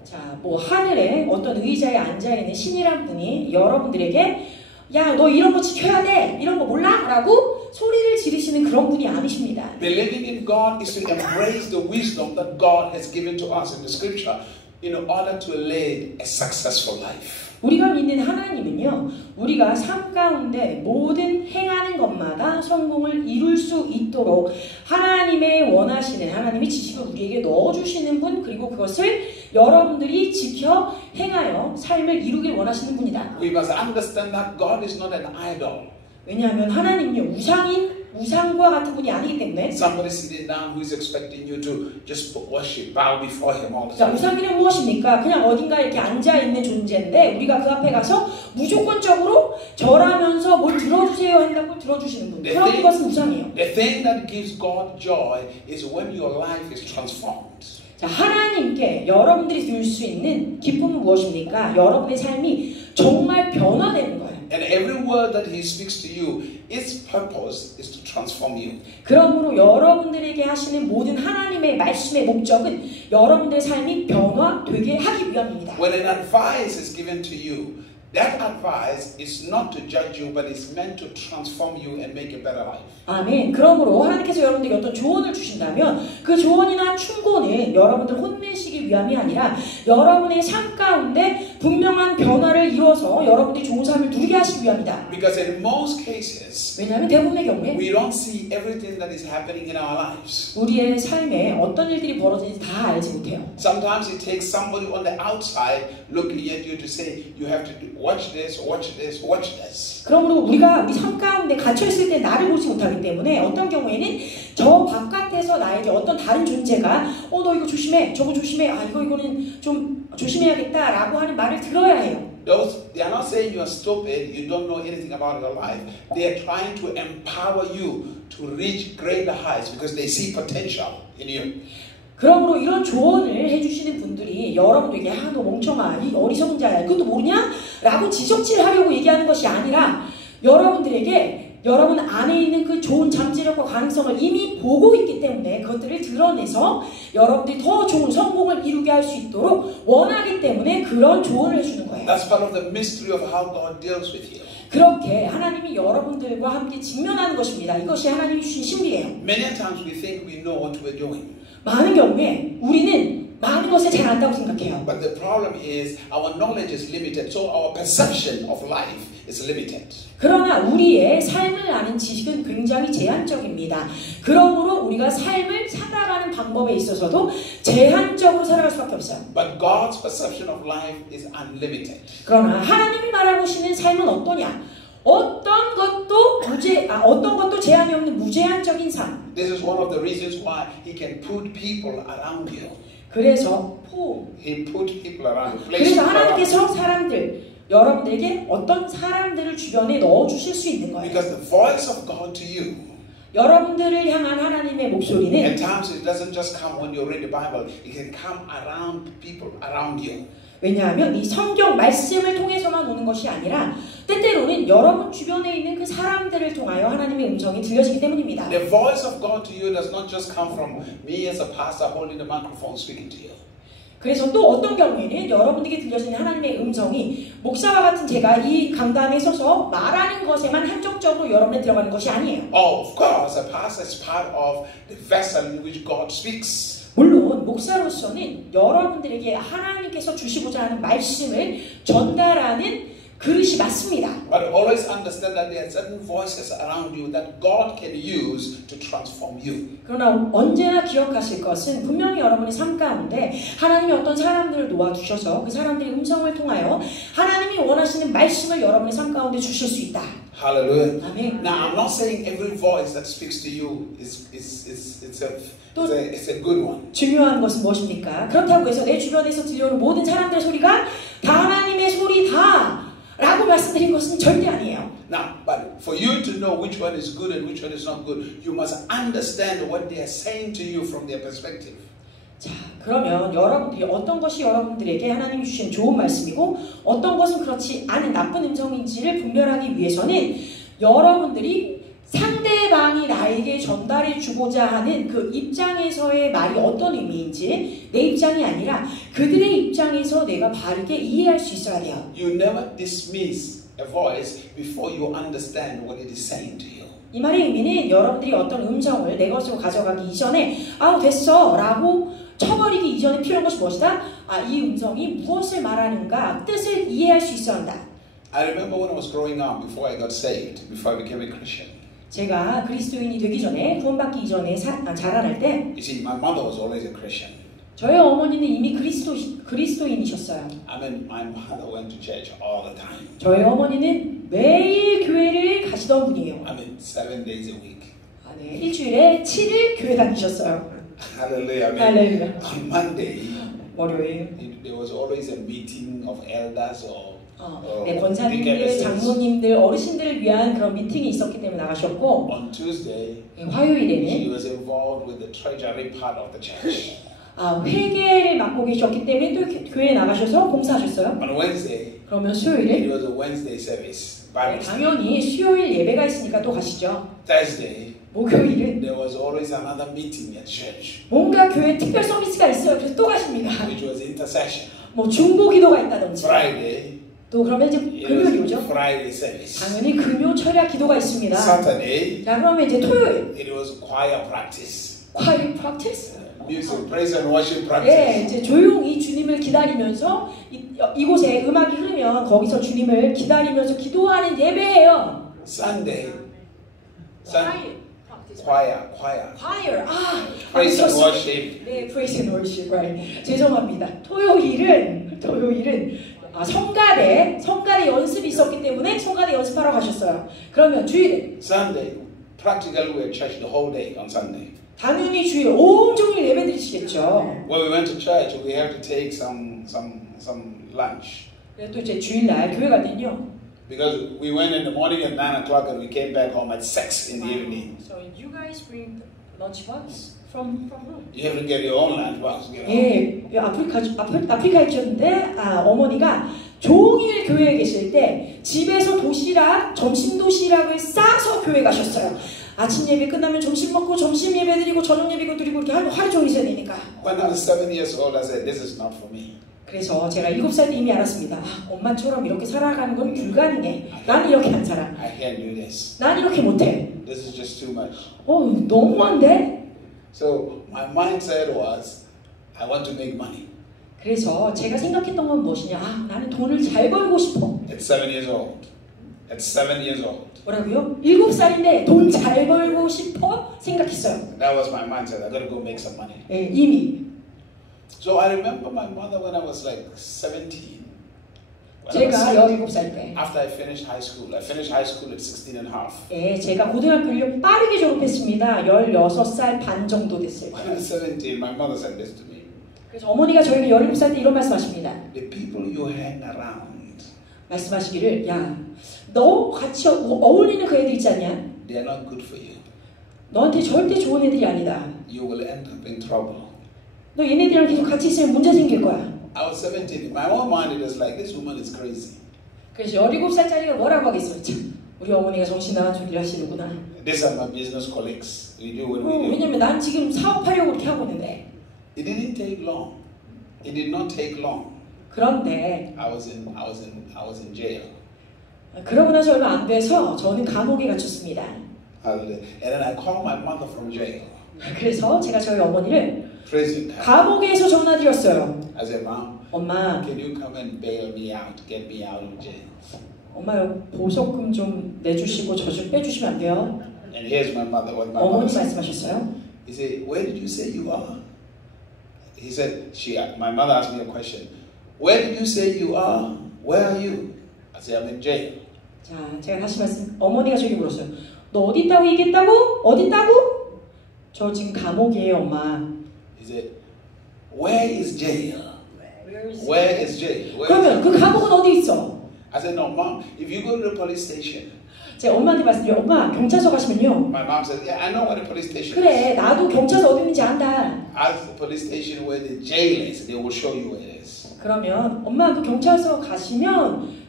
자, 뭐 하늘에 어떤 의자에 앉아 있는 신이란 분이 여러분들에게 야, 너 이런 거 지켜야 돼. 이런 거 몰라? 라고 소리를 지르시는 그런 분이 아니십니다. Believing in God is to embrace the wisdom that God has given to us in the scripture in order to lead a successful life. 우리가 믿는 하나님은요, 우리가 삶 가운데 모든 행하는 것마다 성공을 이룰 수 있도록 하나님의 원하시는, 하나님의 지식을 우리에게 넣어주시는 분, 그리고 그것을 여러분들이 지켜 행하여 삶을 이루길 원하시는 분이다. We must understand that God is not an idol. 왜냐하면 하나님은요, 우상과 같은 분이 아니기 때문에. Somebody sitting down who is expecting you to just worship, bow before Him all the 자, time. 우상이란 무엇입니까? 그냥 어딘가 이렇게 앉아있는 존재인데 우리가 그 앞에 가서 무조건적으로 절하면서 뭘 들어주세요 한다고 들어주시는 분. 그런 것은 우상이에요. The thing that gives God joy is when your life is transformed. 자, 하나님께 여러분들이 줄 수 있는 기쁨은 무엇입니까? 여러분의 삶이 정말 변화되는 거예요. And every word that He speaks to you, its purpose is to transform you. 그러므로 여러분들에게 하시는 모든 하나님의 말씀의 목적은 여러분들의 삶이 변화되게 하기 위함입니다. When an advice is given to you, that advice is not to judge you, but it's meant to transform you and make a better life. 아멘. 그러므로 하나님께서 여러분들에게 어떤 조언을 주신다면 그 조언이나 충고는 여러분들 혼내시기 위함이 아니라 여러분의 삶 가운데 분명한 변화를 이뤄서 여러분들이 좋은 삶을 누리게 하시기 위함이다. Because in most cases, 왜냐하면 대부분의 경우에 we don't see everything that is happening in our lives. 우리의 삶에 어떤 일들이 벌어지는지 다 알지 못해요. Sometimes it takes somebody on the outside looking at you to say, you have to do watch this, watch this, watch this. 그러므로 우리가 우리 삶 가운데 갇혀 있을 때 나를 보지 못하기 때문에 어떤 경우에는 저 바깥에서 나에게 어떤 다른 존재가 너 이거 조심해, 저거 조심해, 이거는 좀 조심해야겠다라고 하는 말을 들어야 해요. They are not saying you are stupid, you don't know anything about your life. They are trying to empower you to reach greater heights because they see potential in you. 그러므로 이런 조언을 해주시는 분들이 여러분들에게 너 멍청아, 이 어리석은 자야, 그것도 모르냐? 라고 지적질하려고 얘기하는 것이 아니라 여러분들에게 여러분 안에 있는 그 좋은 잠재력과 가능성을 이미 보고 있기 때문에 그것들을 드러내서 여러분들이 더 좋은 성공을 이루게 할 수 있도록 원하기 때문에 그런 조언을 해주는 거예요. That's part of the mystery of how God deals with you. 그렇게 하나님이 여러분들과 함께 직면하는 것입니다. 이것이 하나님이 주신 신비예요. Many times we think we know what we're doing. 많은 경우에 우리는 많은 것을 잘 안다고 생각해요. But the problem is our knowledge is limited, so our perception of life is limited. 그러나 우리의 삶을 아는 지식은 굉장히 제한적입니다. 그러므로 우리가 삶을 살아가는 방법에 있어서도 제한적으로 살아갈 수밖에 없어요. But God's perception of life is unlimited. 그러나 하나님이 말하시는 삶은 어떠냐? 어떤 것도 제한이 없는 무제한적인 삶. This is one of the reasons why He can put people around you. 그래서 He put people around you. 그래서 하나님께서 여러분들에게 어떤 사람들을 주변에 넣어주실 수 있는 거예요. Because the voice of God to you, 여러분들을 향한 하나님의 목소리는 at times it doesn't just come when you read the Bible. It can come around people around you. 왜냐하면 이 성경 말씀을 통해서만 오는 것이 아니라 때때로는 여러분 주변에 있는 그 사람들을 통하여 하나님의 음성이 들려지기 때문입니다. The voice of God to you does not just come from me as a pastor holding the microphone speaking to you. 그래서 또 어떤 경우에는 여러분들에게 들려지는 하나님의 음성이 목사와 같은 제가 이 강단에 서서 말하는 것에만 한쪽적으로 여러분에 들어가는 것이 아니에요. Oh, of course, a pastor is part of the vessel in which God speaks. 물론 목사로서는 여러분들에게 하나님께서 주시고자 하는 말씀을 전달하는 그릇이 맞습니다. But always understand that there are certain voices around you that God can use to transform you. 그러나 언제나 기억하실 것은 분명히 여러분의 삶 가운데 하나님이 어떤 사람들을 놓아주셔서 그 사람들의 음성을 통하여 하나님이 원하시는 말씀을 여러분의 삶 가운데 주실 수 있다. Hallelujah. 아멘. Now I'm not saying every voice that speaks to you is a good one. 중요한 것은 무엇입니까? 그렇다고 해서 내 주변에서 들려오는 모든 사람들의 소리가 다 하나님의 소리다 라고 말씀드린 것은 절대 아니에요. Now, but for you to know which one is good and which one is not good, you must understand what they are saying to you from their perspective. 자, 그러면 여러분들이 어떤 것이 여러분들에게 하나님이 주신 좋은 말씀이고 어떤 것은 그렇지 않은 나쁜 음성인지를 분별하기 위해서는 여러분들이 상대방이 나에게 전달해 주고자 하는 그 입장에서의 말이 어떤 의미인지 내 입장이 아니라 그들의 입장에서 내가 바르게 이해할 수 있어야 돼요. You never dismiss a voice before you understand what it is saying to you. 이 말의 의미는 여러분들이 어떤 음성을 내 것으로 가져가기 이전에 됐어 라고 쳐버리기 이전에 필요한 것이 무엇이다? 이 음성이 무엇을 말하는가 뜻을 이해할 수 있어야 한다. I remember when I was growing up, before I got saved, before I became a Christian. 제가 그리스도인이 되기 전에 구원받기 이전에 자라날 때 You see, my mother was always a Christian. 저희 어머니는 이미 그리스도인이셨어요. I mean, my mother went to church all the time. 저희 어머니는 매일 교회를 가시던 분이에요. I mean, 7 days a week. 네, 일주일에 7일 교회 다니셨어요. Hallelujah. 할렐루야. On Monday, 월요일. there was always a meeting of elders or 네, 권사님들, 장로님들, 어르신들을 위한 그런 미팅이 있었기 때문에 나가셨고 on Tuesday, 화요일에는 she was involved with the treasury part of the church. 회계를 맡고 계셨기 때문에 또 교회에 나가셔서 봉사하셨어요. On Wednesday, 그러면 it 수요일에 was a Wednesday service. Bible study. 당연히 수요일 예배가 있으니까 또 가시죠. Thursday, 목요일은 there was always another meeting at church, 뭔가 교회 특별 서비스가 있어요. 그래서 또 가십니다. which was intercession. 뭐 중보 기도가 있다든지. Friday, 또 그러면 이제 it 금요일이 was 오죠. Friday service. 당연히 금요 철야 기도가 있습니다. Saturday, 자 그러면 이제 토요일 it was choir practice. choir practice. Music, praise and worship 네, practice. 이제 조용히 주님을 기다리면서 이곳에 음악이 흐르면 거기서 주님을 기다리면서 기도하는 예배예요. Sunday, practice. choir. praise Praise and worship. 네, praise and worship. Right. 죄송합니다. 토요일은 성가대 연습이 있었기 때문에 성가대 연습하러 가셨어요. 그러면 주일에 Sunday, practically we had church the whole day on Sunday. 당연히 주일 온종일 예배 드리시겠죠. When we went to church, we had to take some lunch. 또 이제 주일날 교회 갈 때는요. Because we went in the morning at 9 o'clock and we came back home at 6 in the evening. So you guys bring lunch box from home? You have to get your own lunch box. You know? 예, 아프리카에 있었는데 어머니가 종일 교회에 계실 때 집에서 도시락, 점심 도시락을 싸서 교회 가셨어요. 아침 예배 끝나면 점심 먹고 점심 예배 드리고 저녁 예배 드리고 이렇게 하루 종일 있어야 되니까. When I was 7 years old, I said, "This is not for me." 그래서 제가 7살 때 이미 알았습니다. 엄마처럼 이렇게 살아가는 건 불가능해. 난 이렇게 안 살아. I can't do this. 난 이렇게 못해. This is just too much. 너무한데? So my mindset was, I want to make money. 그래서 제가 생각했던 건 무엇이냐? 나는 돈을 잘 벌고 싶어. At 7 years old. At 7 years old. 뭐라고요? 7살인데 돈 잘 벌고 싶어? 생각했어요. That was my mindset. I gotta go make some money. 예, 이미. So I remember my mother when I was like 17. 제가 17살 때. After I finished high school. I finished high school at 16 and a half. 예, 제가 고등학교를 빠르게 졸업했습니다. 16살 반 정도 됐을 When 때. I was 17, my mother said this to me. 그래서 어머니가 저에게 17살 때 이런 말씀하십니다. The people you hang around, 말씀하시기를, 야, 너 같이 어울리는 그 애들 있지 않냐? they are not good for you. 너한테 절대 좋은 애들이 아니다. You will end up in trouble. 너 얘네들이랑 계속 같이 있으면 문제 생길 거야. I was 17. In my own mind, it was like, this woman is crazy. 그래서 17살짜리가 뭐라고 하겠어요? 참, 우리 어머니가 정신 나간 소리를 하시는구나. These are my business colleagues. We do what we do. 왜냐면 난 지금 사업하려고 이렇게 하고 있는데. It didn't take long. It did not take long. 그런데 I was in jail. 그러고 나서 얼마 안 돼서 저는 감옥에 갇혔습니다. And then I called my mother from jail. 그래서 제가 저희 어머니를 Prison. 감옥에서 전화드렸어요. I said, Mom, 엄마, can you come and bail me out, get me out of jail? 엄마 보석금 좀 내주시고 저 좀 빼주시면 안 돼요? And here's my mother. What my 어머니 mother said. 말씀하셨어요. He said, where did you say you are? He said, my mother asked me a question. Where did you say you are? Where are you? I said, I'm in jail. 자, 제가 다시 말씀. 어머니가 저에게 물었어요. 너 어디 있다고 얘기했다고? 어디 있다고? 저 지금 감옥이에요, 엄마. He said, where is jail? Where is jail? 그러면 그 감옥은 어디 있어? I said, no, Mom, if you go to the police station. 제가 엄마한테 말씀드려요. 엄마, 경찰서 가시면요. My mom said, yeah, I know where the police station 그래, is. 나도 경찰서 어디 있는지 안다. Ask the police station where the jail is. They will show you where it is. 그러면 엄마 그 경찰서 가시면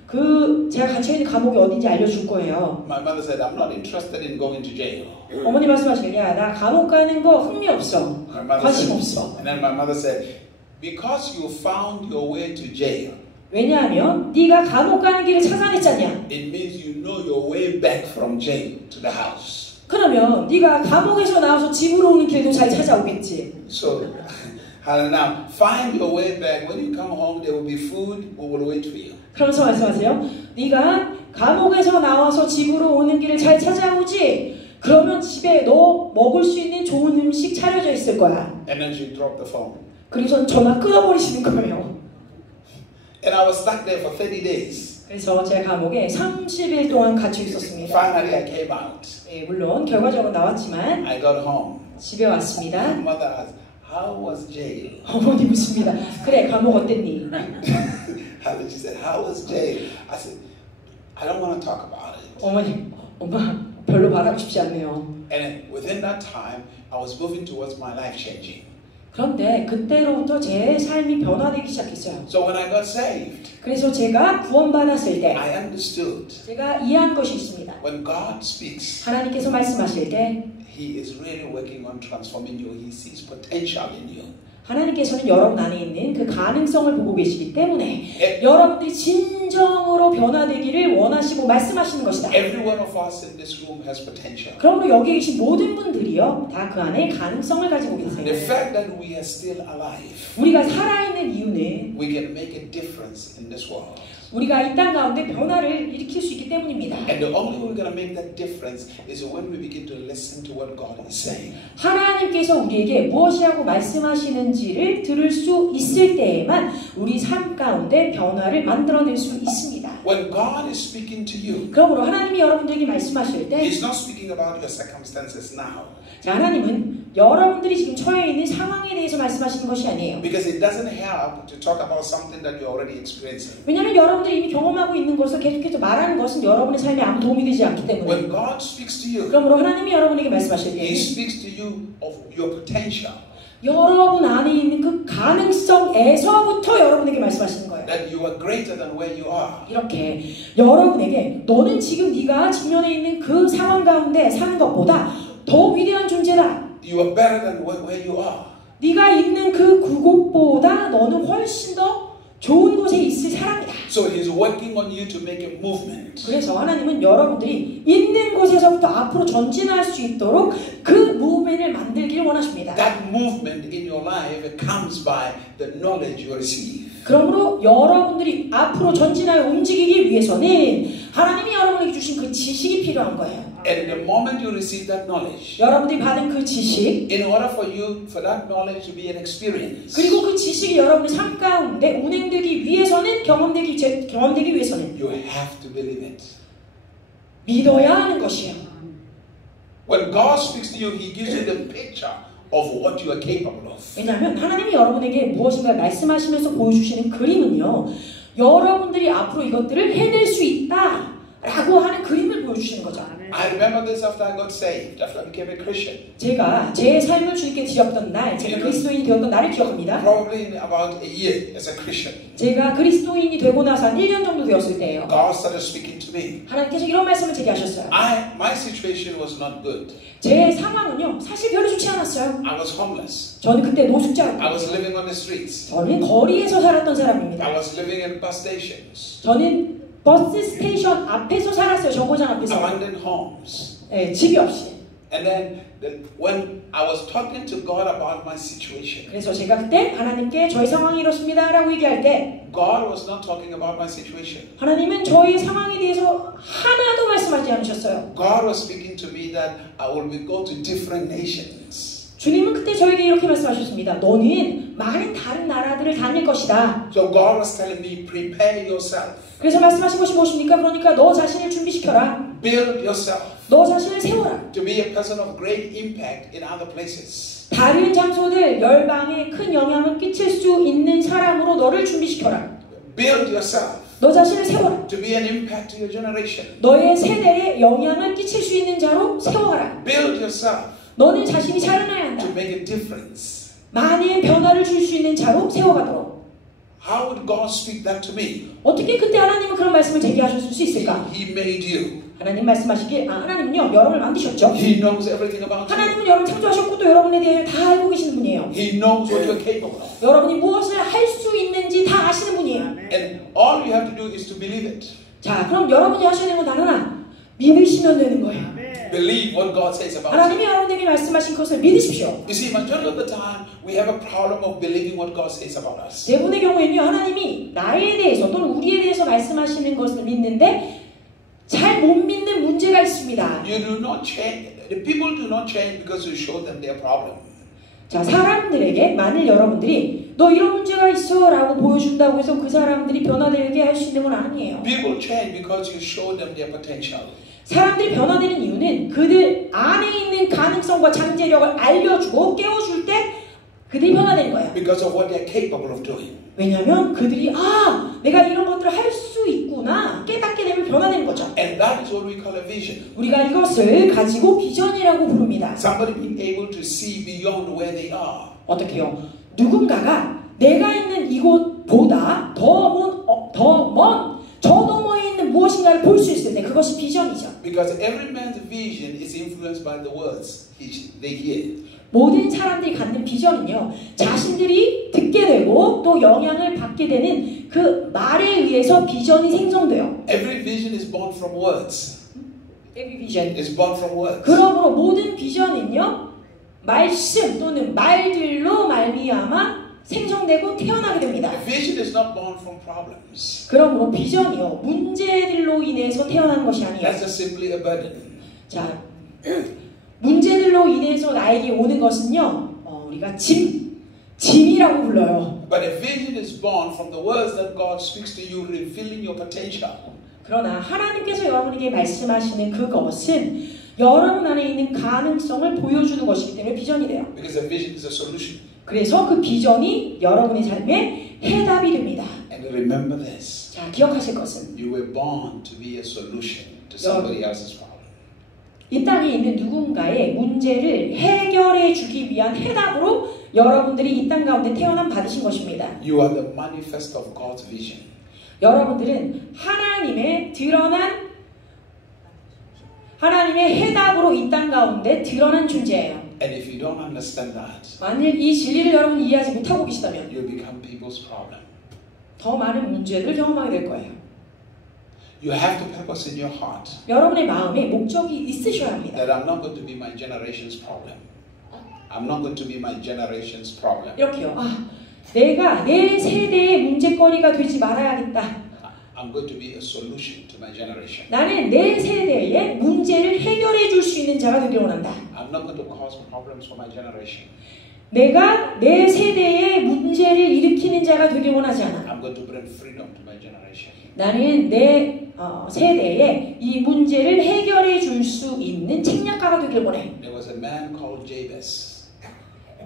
제가 갇혀 있는 감옥이 어딘지 알려줄 거예요. My mother said, I'm not interested in going to jail. 어머니 말씀하시길, 야, 나 감옥 가는 거 흥미 없어. My mother 관심 said, 없어. and then my mother said, because you found your way to jail. 왜냐하면 네가 감옥 가는 길을 찾아냈잖냐. It means you know your way back from jail to the house. 그러면 네가 감옥에서 나와서 집으로 오는 길도 잘 찾아오겠지. So, now find your way back. When you come home, there will be food. We will wait for you. 그러면서 말씀하세요. 네가 감옥에서 나와서 집으로 오는 길을 잘 찾아오지. 그러면 집에 너 먹을 수 있는 좋은 음식 차려져 있을 거야. And then she dropped the phone. 그리고 전화 끊어버리시는 거예요. And I was stuck there for 30 days. 그래서 제가 감옥에 30일 동안 갇혀 있었습니다. Finally, I came out. 네, 물론 결과적으로 나왔지만 I got home. 집에 왔습니다. My mother asked, how was jail? 어머니 묻습니다. 그래, 감옥 어땠니? She said, how was jail? I said, I don't want to talk about it. 어머니, 엄마 별로 말하고 싶지 않네요. And within that time, I was moving towards my life changing. 그런데 그때로부터 제 삶이 변화되기 시작했어요. So when I got saved, 그래서 제가 구원받았을 때 I understood 제가 이해한 것이 있습니다. when God speaks, 하나님께서 말씀하실 때 He is really working on transforming you. He sees potential in you. 하나님께서는 여러분 안에 있는 그 가능성을 보고 계시기 때문에 여러분들이 순정으로 변화되기를 원하시고 말씀하시는 것이다. Every one of us in this room has potential. 그러므로 여기 계신 모든 분들이요, 다 그 안에 가능성을 가지고 계세요. The fact that we are still alive, 우리가 살아있는 이유는 we can make a difference in this world. 우리가 이 땅 가운데 변화를 일으킬 수 있기 때문입니다. And the only way we're going to make that difference is when we begin to listen to what God is saying. 하나님께서 우리에게 무엇이라고 말씀하시는지를 들을 수 있을 때에만 우리 삶 가운데 변화를 만들어낼 수 있습니다. When God is speaking to you, 그러므로 하나님이 여러분들에게 말씀하실 때 He's not speaking about your circumstances now. 자, 하나님은 여러분들이 지금 처해 있는 상황에 대해서 말씀하시는 것이 아니에요. Because it doesn't help to talk about something that you're already experiencing. 왜냐하면 여러분들이 이미 경험하고 있는 것을 계속해서 말하는 것은 여러분의 삶에 아무 도움이 되지 않기 때문에. When God speaks to you, 그러므로 하나님이 여러분에게 말씀하실 때 He speaks to you of your potential. 여러분 안에 있는 그 가능성에서부터 여러분에게 말씀하시는 거예요. That you are greater than where you are. 이렇게 여러분에게 너는 지금 네가 직면해 있는 그 상황 가운데 사는 것보다 더 위대한 존재다. You are better than where you are. 네가 있는 그 그곳보다 너는 훨씬 더 좋은 곳에 있을 사람이다. So He's working on you to make a movement. 그래서 하나님은 여러분들이 있는 곳에서부터 앞으로 전진할 수 있도록 그 무브먼트를 만들기를 원하십니다. That movement in your life comes by the knowledge you receive. 그러므로 여러분들이 앞으로 전진하여 움직이기 위해서는 하나님이 여러분에게 주신 그 지식이 필요한 거예요. And the moment you receive that knowledge, 여러분들이 받은 그 지식, in order for that knowledge to be an experience, 그리고 그 지식이 여러분의 삶 가운데 운행되기 위해서는 경험되기 위해서는 you have to believe it. 믿어야 하는 것이에요. When God speaks to you, He gives you the picture of what you are capable of. 왜냐하면 하나님이 여러분에게 무엇인가 말씀하시면서 보여주시는 그림은요, 여러분들이 앞으로 이것들을 해낼 수 있다라고 하는 그림을 보여주시는 거죠. I remember this after I got saved, after I became a Christian. 제가 제 삶을 주님께 드렸던 날, 제가 그리스도인이 되었던 날을 기억합니다. Probably in about a year as a Christian. 제가 그리스도인이 되고 나서 한 1년 정도 되었을 때예요. God started speaking to me. 하나님께서 이런 말씀을 제게 하셨어요. My situation was not good. 제 상황은요, 사실 별로 좋지 않았어요. I was homeless. 저는 그때 노숙자였고, I was living on the streets. 저는 거리에서 살았던 사람입니다. I was living in bus stations. 저는 버스 스테이션 앞에서 살았어요. 정거장 앞에서. Abandoned homes. 네, 집이 없이. And then when I was talking to God about my situation, 그래서 제가 그때 하나님께 저희 상황이 이렇습니다 라고 얘기할 때 God was not talking about my situation. 하나님은 저희 상황에 대해서 하나도 말씀하지 않으셨어요. God was speaking to me that I will go to different nations. 주님은 그때 저에게 이렇게 말씀하셨습니다. 너는 많은 다른 나라들을 다닐 것이다. So God was telling me, prepare yourself. 그래서 말씀하신 것이 무엇입니까? 그러니까 너 자신을 준비시켜라. Build yourself. 너 자신을 세워라. To be a person of great impact in other places. 다른 장소들 열방에 큰 영향을 끼칠 수 있는 사람으로 너를 준비시켜라. Build yourself. 너 자신을 세워라. To be an impact to your generation. 너의 세대에 영향을 끼칠 수 있는 자로 세워라. Build yourself. 너는 자신이 자라나야 한다. To make a difference. 많은 변화를 줄 수 있는 자로 세워가도록. How would God speak that to me? 어떻게 그때 하나님은 그런 말씀을 제게 하셨을 수 있을까? He made you. 하나님 말씀하시길, 하나님은요, 여러분을 만드셨죠. He knows everything about you. 하나님은 여러분 창조하셨고 또 여러분에 대해 다 알고 계시는 분이에요. He knows what you're capable of. 여러분이 무엇을 할 수 있는지 다 아시는 분이에요. And all you have to do is to believe it. 자, 그럼 여러분이 하셔야 되는 건 단 하나, 믿으시면 되는 거예요. Believe what God says about 하나님이 you. 여러분에게 말씀하신 것을 믿으십시오. You see, majority of the time we have a problem of believing what God says about us. 대부분의 경우에는요, 하나님이 나에 대해서 또는 우리에 대해서 말씀하시는 것을 믿는데 잘 못 믿는 문제가 있습니다. You do not change. The people do not change because you show them their problem. 자, 사람들에게 만일 여러분들이 너 이런 문제가 있어 라고 보여준다고 해서 그 사람들이 변화되게 할 수 있는 건 아니에요. People change because you show them their potential. 사람들이 변화되는 이유는 그들 안에 있는 가능성과 잠재력을 알려주고 깨워줄 때 그들이 변화되는 거예요. Because of what they're capable of doing. 왜냐하면 그들이 내가 이런 것들을 할 수 있구나 깨닫게 되면 변화되는 거죠. And that is what we call a vision. 우리가 이것을 가지고 비전이라고 부릅니다. Somebody being able to see beyond where they are. 어떻게 해요? 누군가가 내가 있는 이곳보다 더 먼 저 너머에 있는 무엇인가 무엇인가를 볼 수 있을 때 그것이 비전이죠. Because every man's vision is influenced by the words they hear. 모든 사람들이 갖는 비전은요, 자신들이 듣게 되고 또 영향을 받게 되는 그 말에 의해서 비전이 생성돼요. Every vision is born from words. Every vision. It's born from words. 그러므로 모든 비전은요, 말씀 또는 말들로 말미암아 생성되고 태어나게 됩니다. A vision is not born from problems. 그러므로 비전이요, 문제들로 인해서 태어나는 것이 아니에요. That's just simply a burden. 자, 문제들로 인해서 나에게 오는 것은요, 우리가 짐이라고 불러요. But a vision is born from the words that God speaks to you, revealing your potential. 그러나 하나님께서 여러분에게 말씀하시는 그것은 여러분 안에 있는 가능성을 보여주는 것이기 때문에 비전이 돼요. Because a vision is a solution. 그래서 그 비전이 여러분의 삶에 해답이 됩니다. And remember this. 자, 기억하실 것은 You were born to be a solution to somebody else's problem. 이 땅에 있는 누군가의 문제를 해결해 주기 위한 해답으로 여러분들이 이 땅 가운데 태어남 받으신 것입니다. You are the manifest of God's vision. 여러분들은 하나님의 드러난 하나님의 해답으로 이 땅 가운데 드러난 존재예요. And if you don't understand that, 만일 이 진리를 여러분이 이해하지 못하고 계시다면 you become people's problem. 더 많은 문제를 경험하게 될 거예요. You have the purpose in your heart 여러분의 마음에 목적이 있으셔야 합니다. that I'm not going to be my generation's problem. I'm not going to be my generation's problem. 이렇게요. 내가 내 세대의 문제거리가 되지 말아야겠다. I'm going to be a solution to my generation. 나는 내 세대의 문제를 해결해 줄 수 있는 자가 되기를 원한다. I'm not going to cause problems for my generation. 내가 내 세대의 문제를 일으키는 자가 되길 원하지 않아. I'm going to bring freedom to my generation. 나는 내 세대에 이 문제를 해결해 줄 수 있는 책략가가 되길 원해. There was a man called Jabez.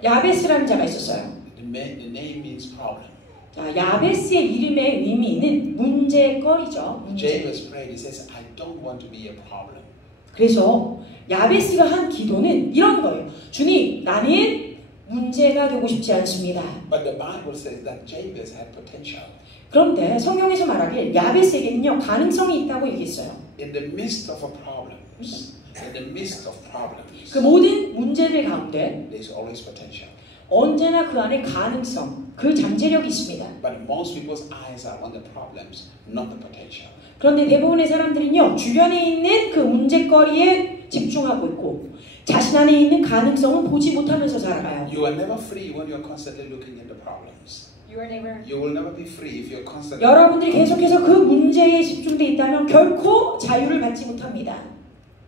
야베스라는 자가 있었어요. The name means problem. 자, 야베스의 이름의 의미는 문제거리죠. 문제. Jabez prayed. He says, I don't want to be a problem. 그래서 야베스가 한 기도는 이런 거예요. 주님, 나는 문제가 되고 싶지 않습니다. But the Bible says that Jabez had potential. 그런데 성경에서 말하길 야베스에게는요, 가능성이 있다고 얘기했어요. In the midst of problems, in the midst of problems, 그 모든 문제들 가운데 there's always potential. 언제나 그 안에 가능성, 그 잠재력이 있습니다. But most people's eyes are on the problems, not the potential. 그런데 대부분의 사람들은요, 주변에 있는 그 문제거리에 집중하고 있고 자신 안에 있는 가능성은 보지 못하면서 살아가요. You are never free when you're constantly looking at the problems. You will never be free if you're constantly. 여러분들이 계속해서 그 문제에 집중돼 있다면 결코 자유를 받지 못합니다.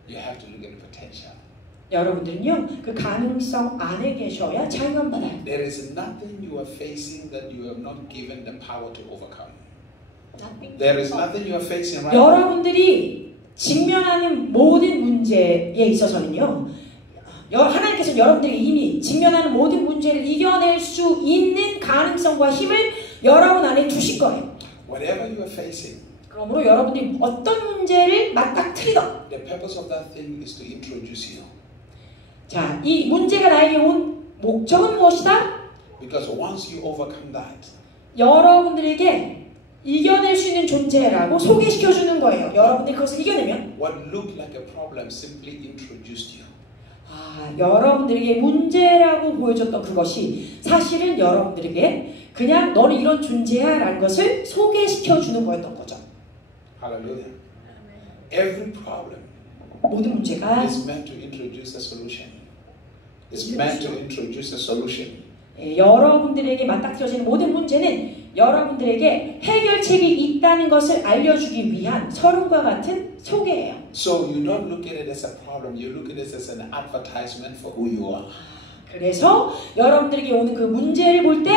You have to look at the potential. 여러분들은요, 그 가능성 안에 계셔야 자유감 받아요. There is nothing you are facing that you have not given the power to overcome. There is nothing you are facing right now. 여러분들이 직면하는 모든 문제에 있어서는요, 하나님께서 여러분들이 이미 직면하는 모든 문제를 이겨낼 수 있는 가능성과 힘을 여러분 안에 두실 거예요. Whatever you are facing, 그러므로 여러분들이 어떤 문제를 맞닥뜨리던 the purpose of that thing is to introduce you. 자, 이 문제가 나에게 온 목적은 무엇이다? Because once you overcome that, 여러분들에게 이겨낼 수 있는 존재라고 소개시켜주는 거예요. 여러분들이 그것을 이겨내면 what looked like a problem simply introduced you. 여러분들에게 문제라고 보여줬던 그것이 사실은 여러분들에게 그냥 너는 이런 존재야 라는 것을 소개시켜주는 거였던 거죠. Hallelujah. Every problem 모든 문제가 is meant to introduce a solution. It's meant to introduce a solution. 여러분들에게 맞닥뜨려지는 모든 문제는 여러분들에게 해결책이 있다는 것을 알려주기 위한 서른과 같은 소개예요. So you don't look at it as a problem. You look at it as an advertisement for who you are. 그래서 여러분들에게 오는 그 문제를 볼 때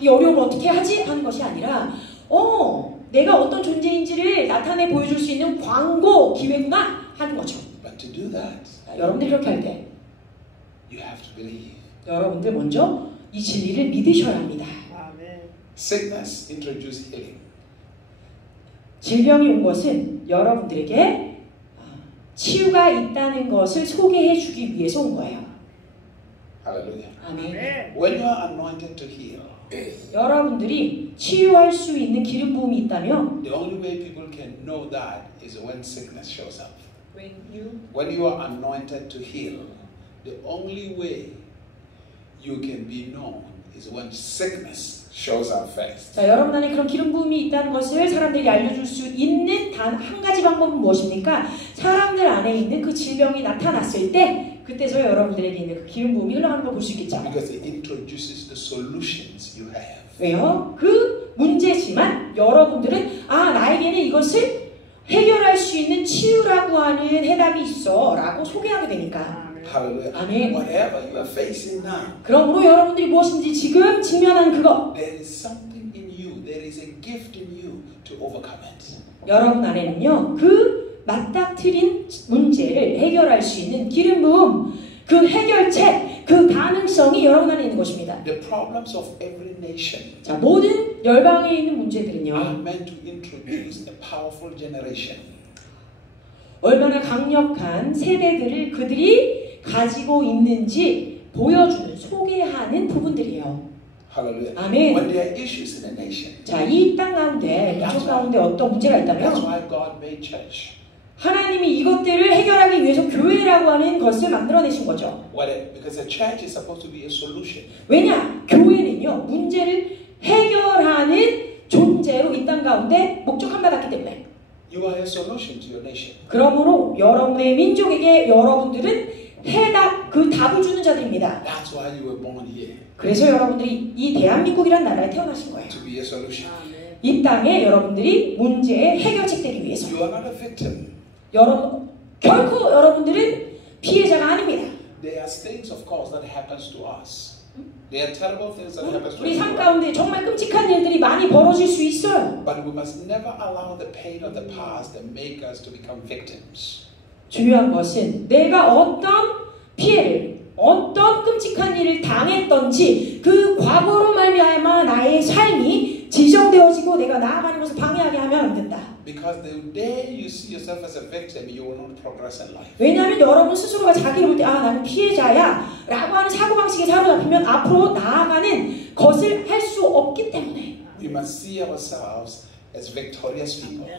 이 어려움을 어떻게 하지? 하는 것이 아니라 내가 어떤 존재인지를 나타내 보여줄 수 있는 광고 기회구나 하는 거죠. But to do that, 여러분들이 그렇게 할 때 you have to believe. 여러분들 먼저 이 진리를 믿으셔야 합니다. Sickness introduced healing. 질병이 온 것은 여러분들에게 치유가 있다는 것을 소개해 주기 위해서 온 거예요. Hallelujah. 아멘. When you are anointed to heal, 여러분들이 치유할 수 있는 기름 부음이 있다면 The only way people can know that is when sickness shows up. when When you are anointed to heal, the only way you can be known is when sickness shows up first. 자, 여러분 안에 그런 기름 부음이 있다는 것을 사람들이 알려줄 수 있는 단 한 가지 방법은 무엇입니까? 사람들 안에 있는 그 질병이 나타났을 때 그때서 여러분들에게 있는 그 기름 부음이 흘러가는 걸 볼 수 있겠죠. Because it introduces the solutions you have. 왜요? 그 문제지만 여러분들은 나에게는 이것을 해결할 수 있는 치유라고 하는 해답이 있어 라고 소개하게 되니까. Hallelujah. 아멘. Whatever you are facing now, 그러므로 여러분들이 무엇인지 지금 직면한 그거, there is something in you, there is a gift in you to overcome it. 여러분 안에는요 그 맞닥뜨린 문제를 해결할 수 있는 기름 부음, 그 해결책, 그 가능성이 여러분 안에 있는 것입니다. The problems of every nation 자, 모든 열방에 있는 are 문제들은요 meant to introduce a powerful generation. 얼마나 강력한 세대들을 그들이 가지고 있는지 보여주는, 소개하는 부분들이에요. Hallelujah. 아멘. When there are issues in a nation, 자, 이 땅 가운데, 민족 가운데 어떤 문제가 that's 있다면 why God made church. 하나님이 이것들을 해결하기 위해서 교회라고 하는 것을 만들어내신 거죠. Because a church is supposed to be a solution. 왜냐? 교회는요 문제를 해결하는 존재로 이 땅 가운데 목적함 받았기 때문에. You are a solution to your nation. 그러므로 여러분의 민족에게 여러분들은 해답, 그 답을 주는 자들입니다. That's why you were born here, 그래서 여러분들이 이 대한민국이라는 나라에 태어나신 거예요. to be a solution. 이 땅에 여러분들이 문제의 해결책 되기 위해서. You are not a victim. 결코 여러분들은 피해자가 아닙니다. There are things, of course, that happens to us. There are terrible things that happens to 우리 삶 us. 가운데 정말 끔찍한 일들이 많이 벌어질 수 있어요. But we must never allow the pain of the past to make us to become victims. 중요한 것은 내가 어떤 피해를, 어떤 끔찍한 일을 당했던지 그 과거로 말미암아 나의 삶이 지정되어지고 내가 나아가는 것을 방해하게 하면 안 된다. Because the day you see yourself as a victim, you will not progress in life. 왜냐하면 여러분 스스로가 자기를 볼 때 나는 피해자야 라고 하는 사고방식에 사로잡히면 앞으로 나아가는 것을 할 수 없기 때문에. We must see ourselves as victorious people.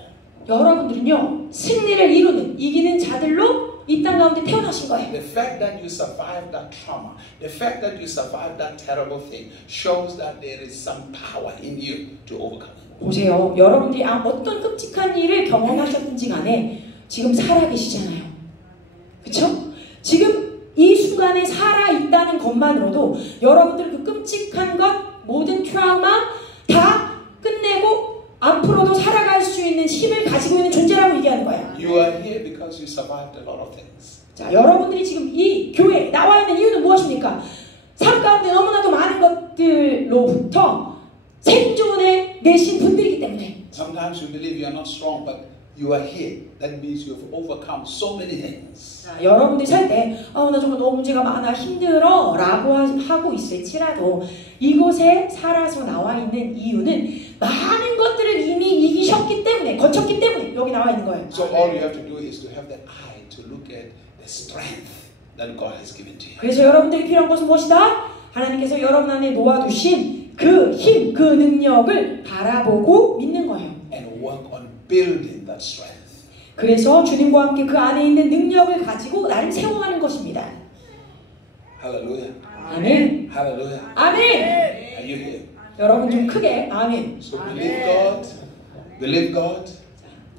여러분들은요 승리를 이루는, 이기는 자들로 이 땅 가운데 태어나신 거예요. The fact that you survived that trauma, the fact that you survived that terrible thing shows that there is some power in you to overcome it. 보세요. 여러분들이 어떤 끔찍한 일을 경험하셨든지 간에 지금 살아계시잖아요. 그렇죠? 지금 이 순간에 살아있다는 것만으로도 여러분들 그 끔찍한 것, 모든 트라우마 다 끝내고 앞으로도 살아갈 수 있는 힘을 가지고 있는 존재라고 얘기하는 거예요. You are here because you survived a lot of things. 자, 여러분들이 지금 이 교회에 나와 있는 이유는 무엇입니까? 삶 가운데 너무나도 많은 것들로부터 생존해 내신 분들이기 때문에. Sometimes you believe you are not strong, but you are here. That means you have overcome so many things. 자, 여러분들이 살 때 나 정말 너무 문제가 많아 힘들어 라고 하고 있을지라도 이곳에 살아서 나와 있는 이유는 많은 것들을 이미 이기셨기 때문에, 거쳤기 때문에 여기 나와 있는 거예요. So all you have to do is to have the eye to look at the strength that God has given to you. 그래서 여러분들이 필요한 것은 무엇이다? 하나님께서 여러분 안에 놓아두신 그 힘, 그 능력을 바라보고 믿는 거예요. And work on building that strength. 그래서 주님과 함께 그 안에 있는 능력을 가지고 나를 세워가는 것입니다. Hallelujah. 아멘. Hallelujah. 아멘. Are you here? 여러분 좀 크게 아멘. So believe God. Believe God.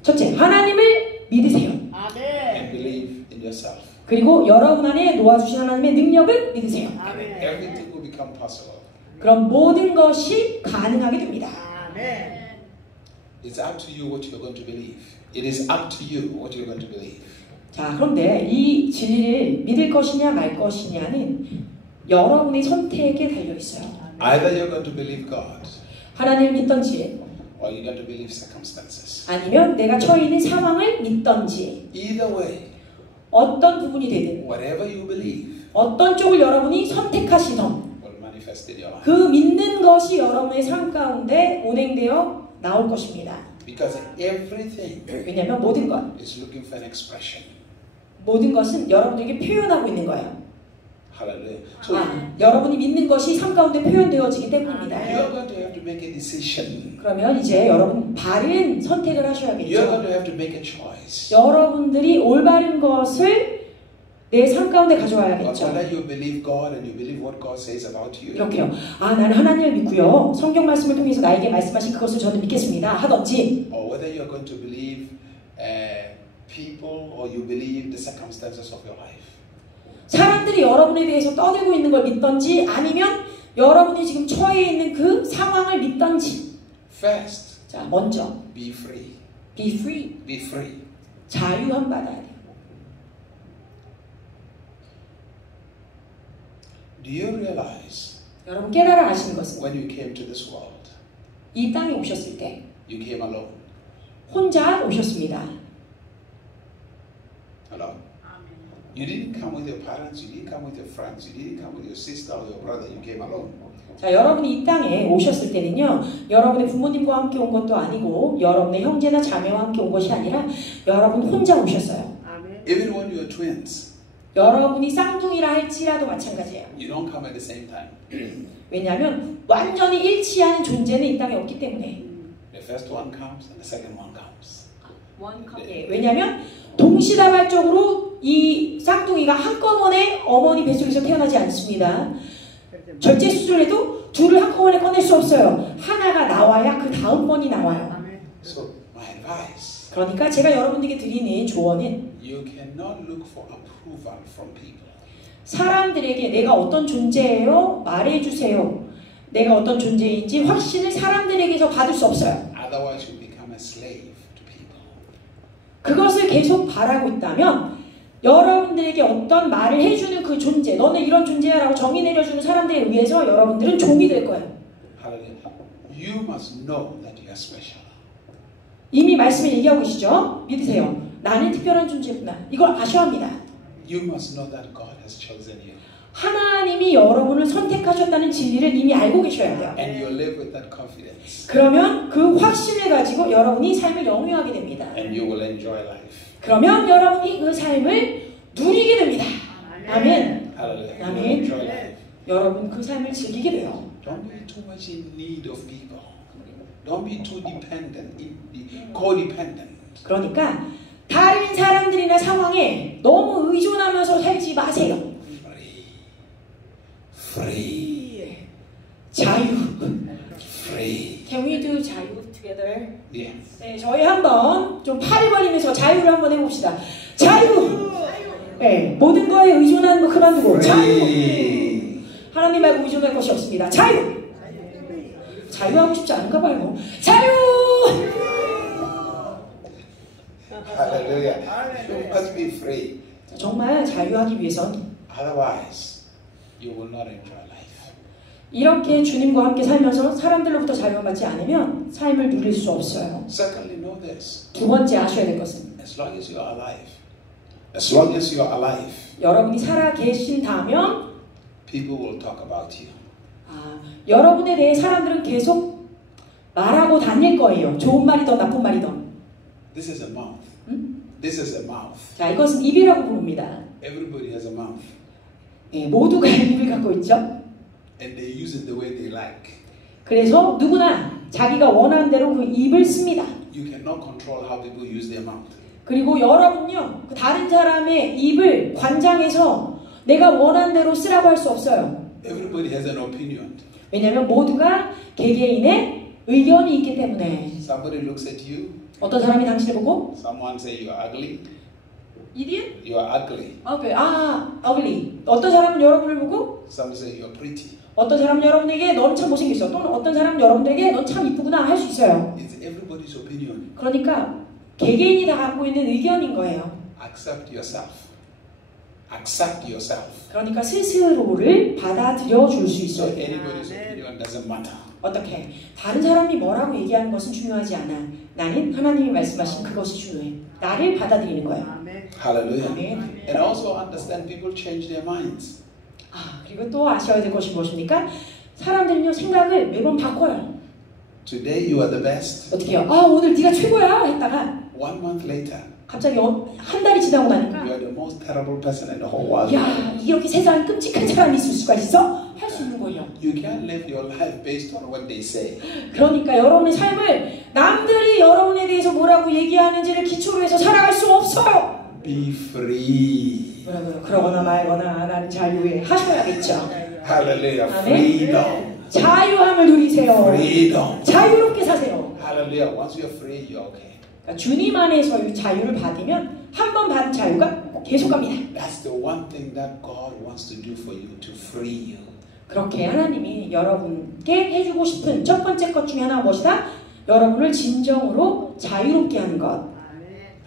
첫째, 하나님을 믿으세요. And believe in yourself. 그리고 여러분 안에 놓아주신 하나님의 능력을 믿으세요. Everything will become possible. 그럼 모든 것이 가능하게 됩니다. It's up to you what you're going to believe. It is up to you what you're going to believe. 자, 그런데 이 진리를 믿을 것이냐 말 것이냐는 여러분의 선택에 달려 있어요. Either you're going to believe God, 하나님을 믿던지 or you're going to believe circumstances. 아니면 내가 처해 있는 상황을 믿던지 Either way, 어떤 부분이 되든 whatever you believe 어떤 쪽을 여러분이 선택하시던 will manifest in your life. 그 믿는 것이 여러분의 삶 가운데 운행되어 나올 것입니다. Because everything 왜냐하면 모든 것, is looking for an expression. 모든 것은 여러분들에게 표현하고 있는 거예요. Hallelujah. So 여러분이 믿는 것이 삶 가운데 표현되어지기 때문입니다. you're going to have to make a decision. 그러면 이제 여러분 바른 선택을 You're 하셔야겠죠. going to have to make a choice. 여러분들이 올바른 것을 내 삶 가운데 But 가져와야겠죠. whether you believe God and you believe what God says about you, 이렇게요. 나는 하나님을 믿고요. 성경 말씀을 통해서 나에게 말씀하신 그것을 저는 믿겠습니다. 하든지 or whether you're going to believe people or you believe the circumstances of your life. 사람들이 여러분에 대해서 떠들고 있는 걸 믿던지 아니면 여러분이 지금 처해 있는 그 상황을 믿던지. First, 자, 먼저 be free. be free. Be free. 자유함 받아야 돼요. Do you realize 여러분 깨달아 아시는 것은 when you came to this world, 이 땅에 오셨을 때 you came alone? 혼자 오셨습니다. Alone. You didn't come with your parents, you didn't come with your friends, you didn't come with your sister or your brother, you came alone. 자, 여러분이 이 땅에 오셨을 때는요, 여러분의 부모님과 함께 온 것도 아니고 여러분의 형제나 자매와 함께 온 것이 아니라 여러분 혼자 오셨어요. Even when you are twins, 여러분이 쌍둥이라 할지라도 마찬가지예요. you don't come at the same time. 왜냐하면 완전히 일치하는 존재는 이 땅에 없기 때문에. The first one comes and the second one comes. 예, 왜냐하면 동시다발적으로 이 쌍둥이가 한꺼번에 어머니 뱃속에서 태어나지 않습니다. 절제 수술을 해도 둘을 한꺼번에 꺼낼 수 없어요. 하나가 나와야 그 다음 번이 나와요. So my advice, 그러니까 제가 여러분들에게 드리는 조언은 you cannot look for approval from people. 사람들에게 내가 어떤 존재예요? 말해주세요. 내가 어떤 존재인지 확신을 사람들에게서 받을 수 없어요. Otherwise you become a slave to people. 그것을 계속 바라고 있다면 여러분들에게 어떤 말을 해주는 그 존재, 너는 이런 존재야 라고 정의 내려주는 사람들에 의해서 여러분들은 종이 될 거예요. Hallelujah. You must know that you are special. 이미 말씀을 얘기하고 계시죠? 믿으세요. 나는 특별한 존재구나. 이걸 아셔야 합니다. You must know that God has chosen you. 하나님이 여러분을 선택하셨다는 진리를 이미 알고 계셔야 돼요. And you live with that confidence. 그러면 그 확신을 가지고 여러분이 삶을 영위하게 됩니다. And you will enjoy life. 그러면 여러분이 그 삶을 누리게 됩니다. 아멘. Hallelujah. You will 아멘. enjoy life. 여러분 그 삶을 즐기게 돼요. Don't be too much in need of people. Don't be too dependent, codependent. 그러니까 다른 사람들이나 상황에 너무 의존하면서 살지 마세요. Free. 자유. Free. Can we do 자유 together? Yeah. 네, 저희 한번 좀 팔을 벌리면서 자유를 한번 해봅시다. 자유. 네, 모든 거에 의존하는 거 그만두고 자유. 하나님 말고 의존할 것이 없습니다. 자유. 자유하고 싶지 않은가 봐요. 자유. Hallelujah. You must be free. 정말 자유하기 위해선 Otherwise, you will not enjoy life. 이렇게 주님과 함께 살면서 사람들로부터 자유받지 않으면 삶을 누릴 수 없어요. Secondly, know this. 두 번째 아셔야 될 것은 As long as you are alive, as long as you are alive, 여러분이 살아 계신다면 people will talk about you. 여러분에 대해 사람들은 계속 말하고 다닐 거예요. 좋은 말이든 나쁜 말이든. This is a mouth. This is a mouth. 자, 이것은 입이라고 부릅니다. Everybody has a mouth. 네, 모두가 입을 갖고 있죠. And they use it the way they like. 그래서 누구나 자기가 원하는 대로 그 입을 씁니다. You cannot control how people use their mouth. 그리고 여러분요, 그 다른 사람의 입을 관장해서 내가 원하는 대로 쓰라고 할 수 없어요. Everybody has an opinion. 왜냐하면 모두가 개개인의 의견이 있기 때문에. Somebody looks at you. 어떤 사람이 당신을 보고 Someone say you are ugly. 이디언? You are ugly. ugly. 어떤 사람은 여러분을 보고 Some say you are pretty. 어떤 사람은 여러분에게 너는 참 못생겼어. 또는 어떤 사람은 여러분들에게 넌 참 이쁘구나 할 수 있어요. It's everybody's opinion. 그러니까 개개인이 다 갖고 있는 의견인 거예요. Accept yourself. Accept yourself. 그러니까 스스로를 받아들여 줄 수 So 있어요. anybody's opinion doesn't matter. 어떻게? 다른 사람이 뭐라고 얘기하는 것은 중요하지 않아. 나는 하나님이 말씀하신 그것이 중요해. 나를 받아들이는 거예요. Hallelujah. 아멘. And also understand people change their minds. 그리고 또 아셔야 될 것이 무엇입니까? 사람들은요 생각을 매번 바꿔요. Today you are the best. 어떻게 해요? 오늘 네가 최고야 했다가 1 month later 갑자기 한 달이 지나고 나니까 You are the most terrible person in the whole world. 야, 이렇게 세상에 끔찍한 사람이 있을 수가 있어? 할 수 있는 거예요. You can't live your life based on what they say. 그러니까 여러분의 삶을 남들이 여러분에 대해서 뭐라고 얘기하는지를 기초로 해서 살아갈 수 없어요. Be free. 뭐라고요? 그러거나 말거나 나는 자유에 하셔야겠죠. Hallelujah. 아멘. Freedom. 자유함을 누리세요. Freedom. 자유롭게 사세요. Hallelujah. Once you're free, you're okay. 그러니까 주님 안에서 이 자유를 받으면 한 번 받은 자유가 계속 갑니다. That's the one thing that God wants to do for you, to free you. 그렇게 하나님이 여러분께 해주고 싶은 첫 번째 것 중에 하나가 무엇이다? 여러분을 진정으로 자유롭게 하는 것.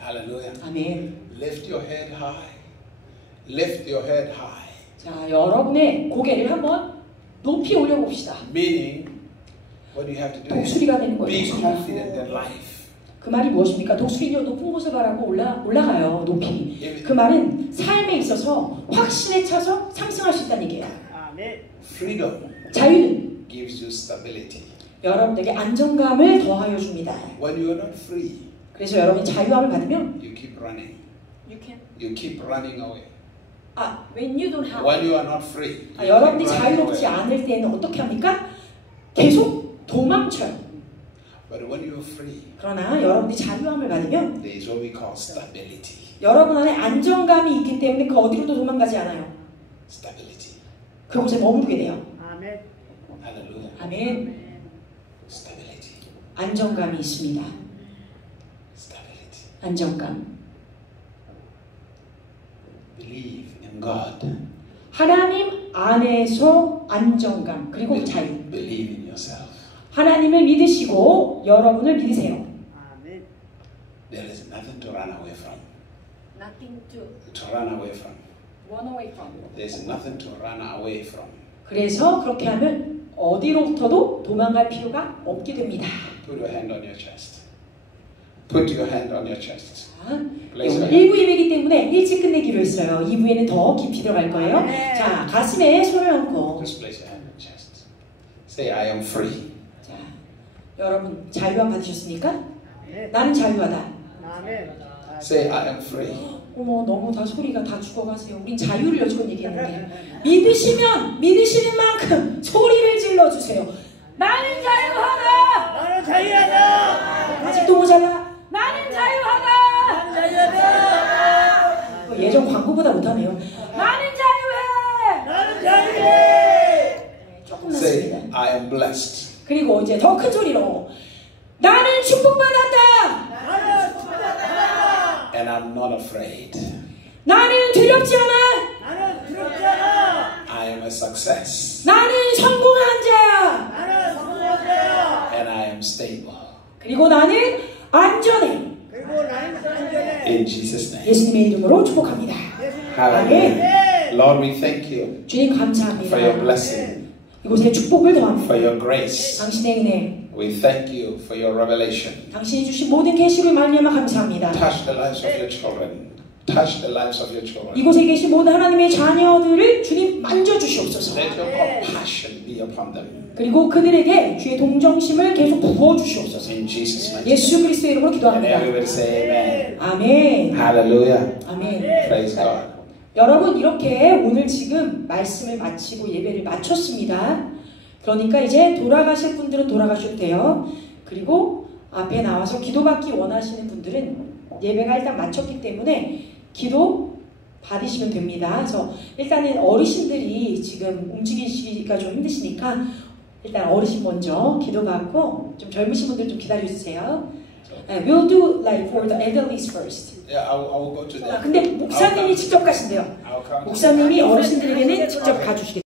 Hallelujah. 아멘. Lift your head high. Lift your head high. 자, 여러분의 고개를 한번 높이 올려봅시다. Meaning, what you have to do is 독수리가 되는 거예요. be 독수리가. confident in life. 그 말이 무엇입니까? 독수리는 높은 곳을 바라고 올라가요. 높이. 그 말은 삶에 있어서 확신에 차서 상승할 수 있다는 얘기예요. Freedom 자유는 gives you stability. 여러분에게 안정감을 더하여 줍니다. When you are not free, 그래서 여러분이 자유함을 받으면 you keep running. You can. You keep running away. When you don't have. When you are not free, you 여러분이 keep running 자유롭지 away. 않을 때는 어떻게 합니까? 계속 도망쳐요. But when you are free, 그러나 여러분이 자유함을 받으면 there is what we call stability. 여러분 안에 안정감이 있기 때문에 그 어디로도 도망가지 않아요. Stability. 그곳에 머무르게 돼요. 아멘. Hallelujah. 아멘. Stability. 안정감이 있습니다. Stability. 안정감. Believe in God. 하나님 안에서 안정감 그리고 자유. Believe in yourself. 하나님을 믿으시고 여러분을 믿으세요. 아멘. There is nothing to run away from. Nothing to run away from. run away from. There's nothing to run away from. 그래서 그렇게 하면 어디로부터도 도망갈 필요가 없게 됩니다. Put your hand on your chest. Put your hand on your chest. 오늘 1부 예배이기 때문에 일찍 끝내기로 했어요. 2부에는 더 깊이 들어갈 거예요. 자, 가슴에 손을 얹고 Just place your hand on your chest. Say, I am free. 자, 여러분 자유함 받으셨습니까? 아멘. 나는 자유하다. 아멘. Say, I am free. 어머, 너무 다 소리가 다 죽어가세요. 우린 자유를 여지껏 얘기했는데 믿으시는 만큼 소리를 질러주세요. 나는 자유하다. 나는 자유하다. 아직도 모자라. 나는 자유하다. 나는 자유하다. 예전 광고보다 못하네요. 나는 자유해. 나는 자유해. 조금 Say, 났습니다. I am blessed. 그리고 이제 더 큰 소리로 나는 축복받았다. 나는 축복받았다. And I'm not afraid. 나는 두렵지 않아. 나는 두렵지 않아. I am a success. 나는 성공한 자. 나는 성공한 자야. And I am stable. 그리고 나는 안전해. 그리고 나는 안전해. In Jesus' name. 예수님의 이름으로 축복합니다. Hallelujah. Lord, we thank you 주님 for your 감사합니다. blessing, 이곳에 축복을 더합니다. for your grace. 당신의 은혜, We thank you for your revelation. 당신이 주신 모든 계시를 말미암아 감사합니다. Touch the lives of your children. Touch the lives of your children. 이곳에 계신 모든 하나님의 자녀들을 주님 만져주시옵소서. Let your compassion be upon them. 그리고 그들에게 주의 동정심을 계속 부어주시옵소서. In Jesus' name. 예수 그리스도의 이름으로 And 기도합니다. everybody say amen. 아멘. Hallelujah. 아멘. Praise God. 여러분 이렇게 오늘 지금 말씀을 마치고 예배를 마쳤습니다. 그러니까 이제 돌아가실 분들은 돌아가셔도 돼요. 그리고 앞에 나와서 기도받기 원하시는 분들은 예배가 일단 마쳤기 때문에 기도 받으시면 됩니다. 그래서 일단은 어르신들이 지금 움직이시기가 좀 힘드시니까 일단 어르신 먼저 기도받고 좀 젊으신 분들 좀 기다려주세요. We'll do like for the elderlies first. Yeah, I will go to them. 근데 목사님이 직접 가신대요. I'll come. 목사님이 어르신들에게는 직접 가주시겠대요.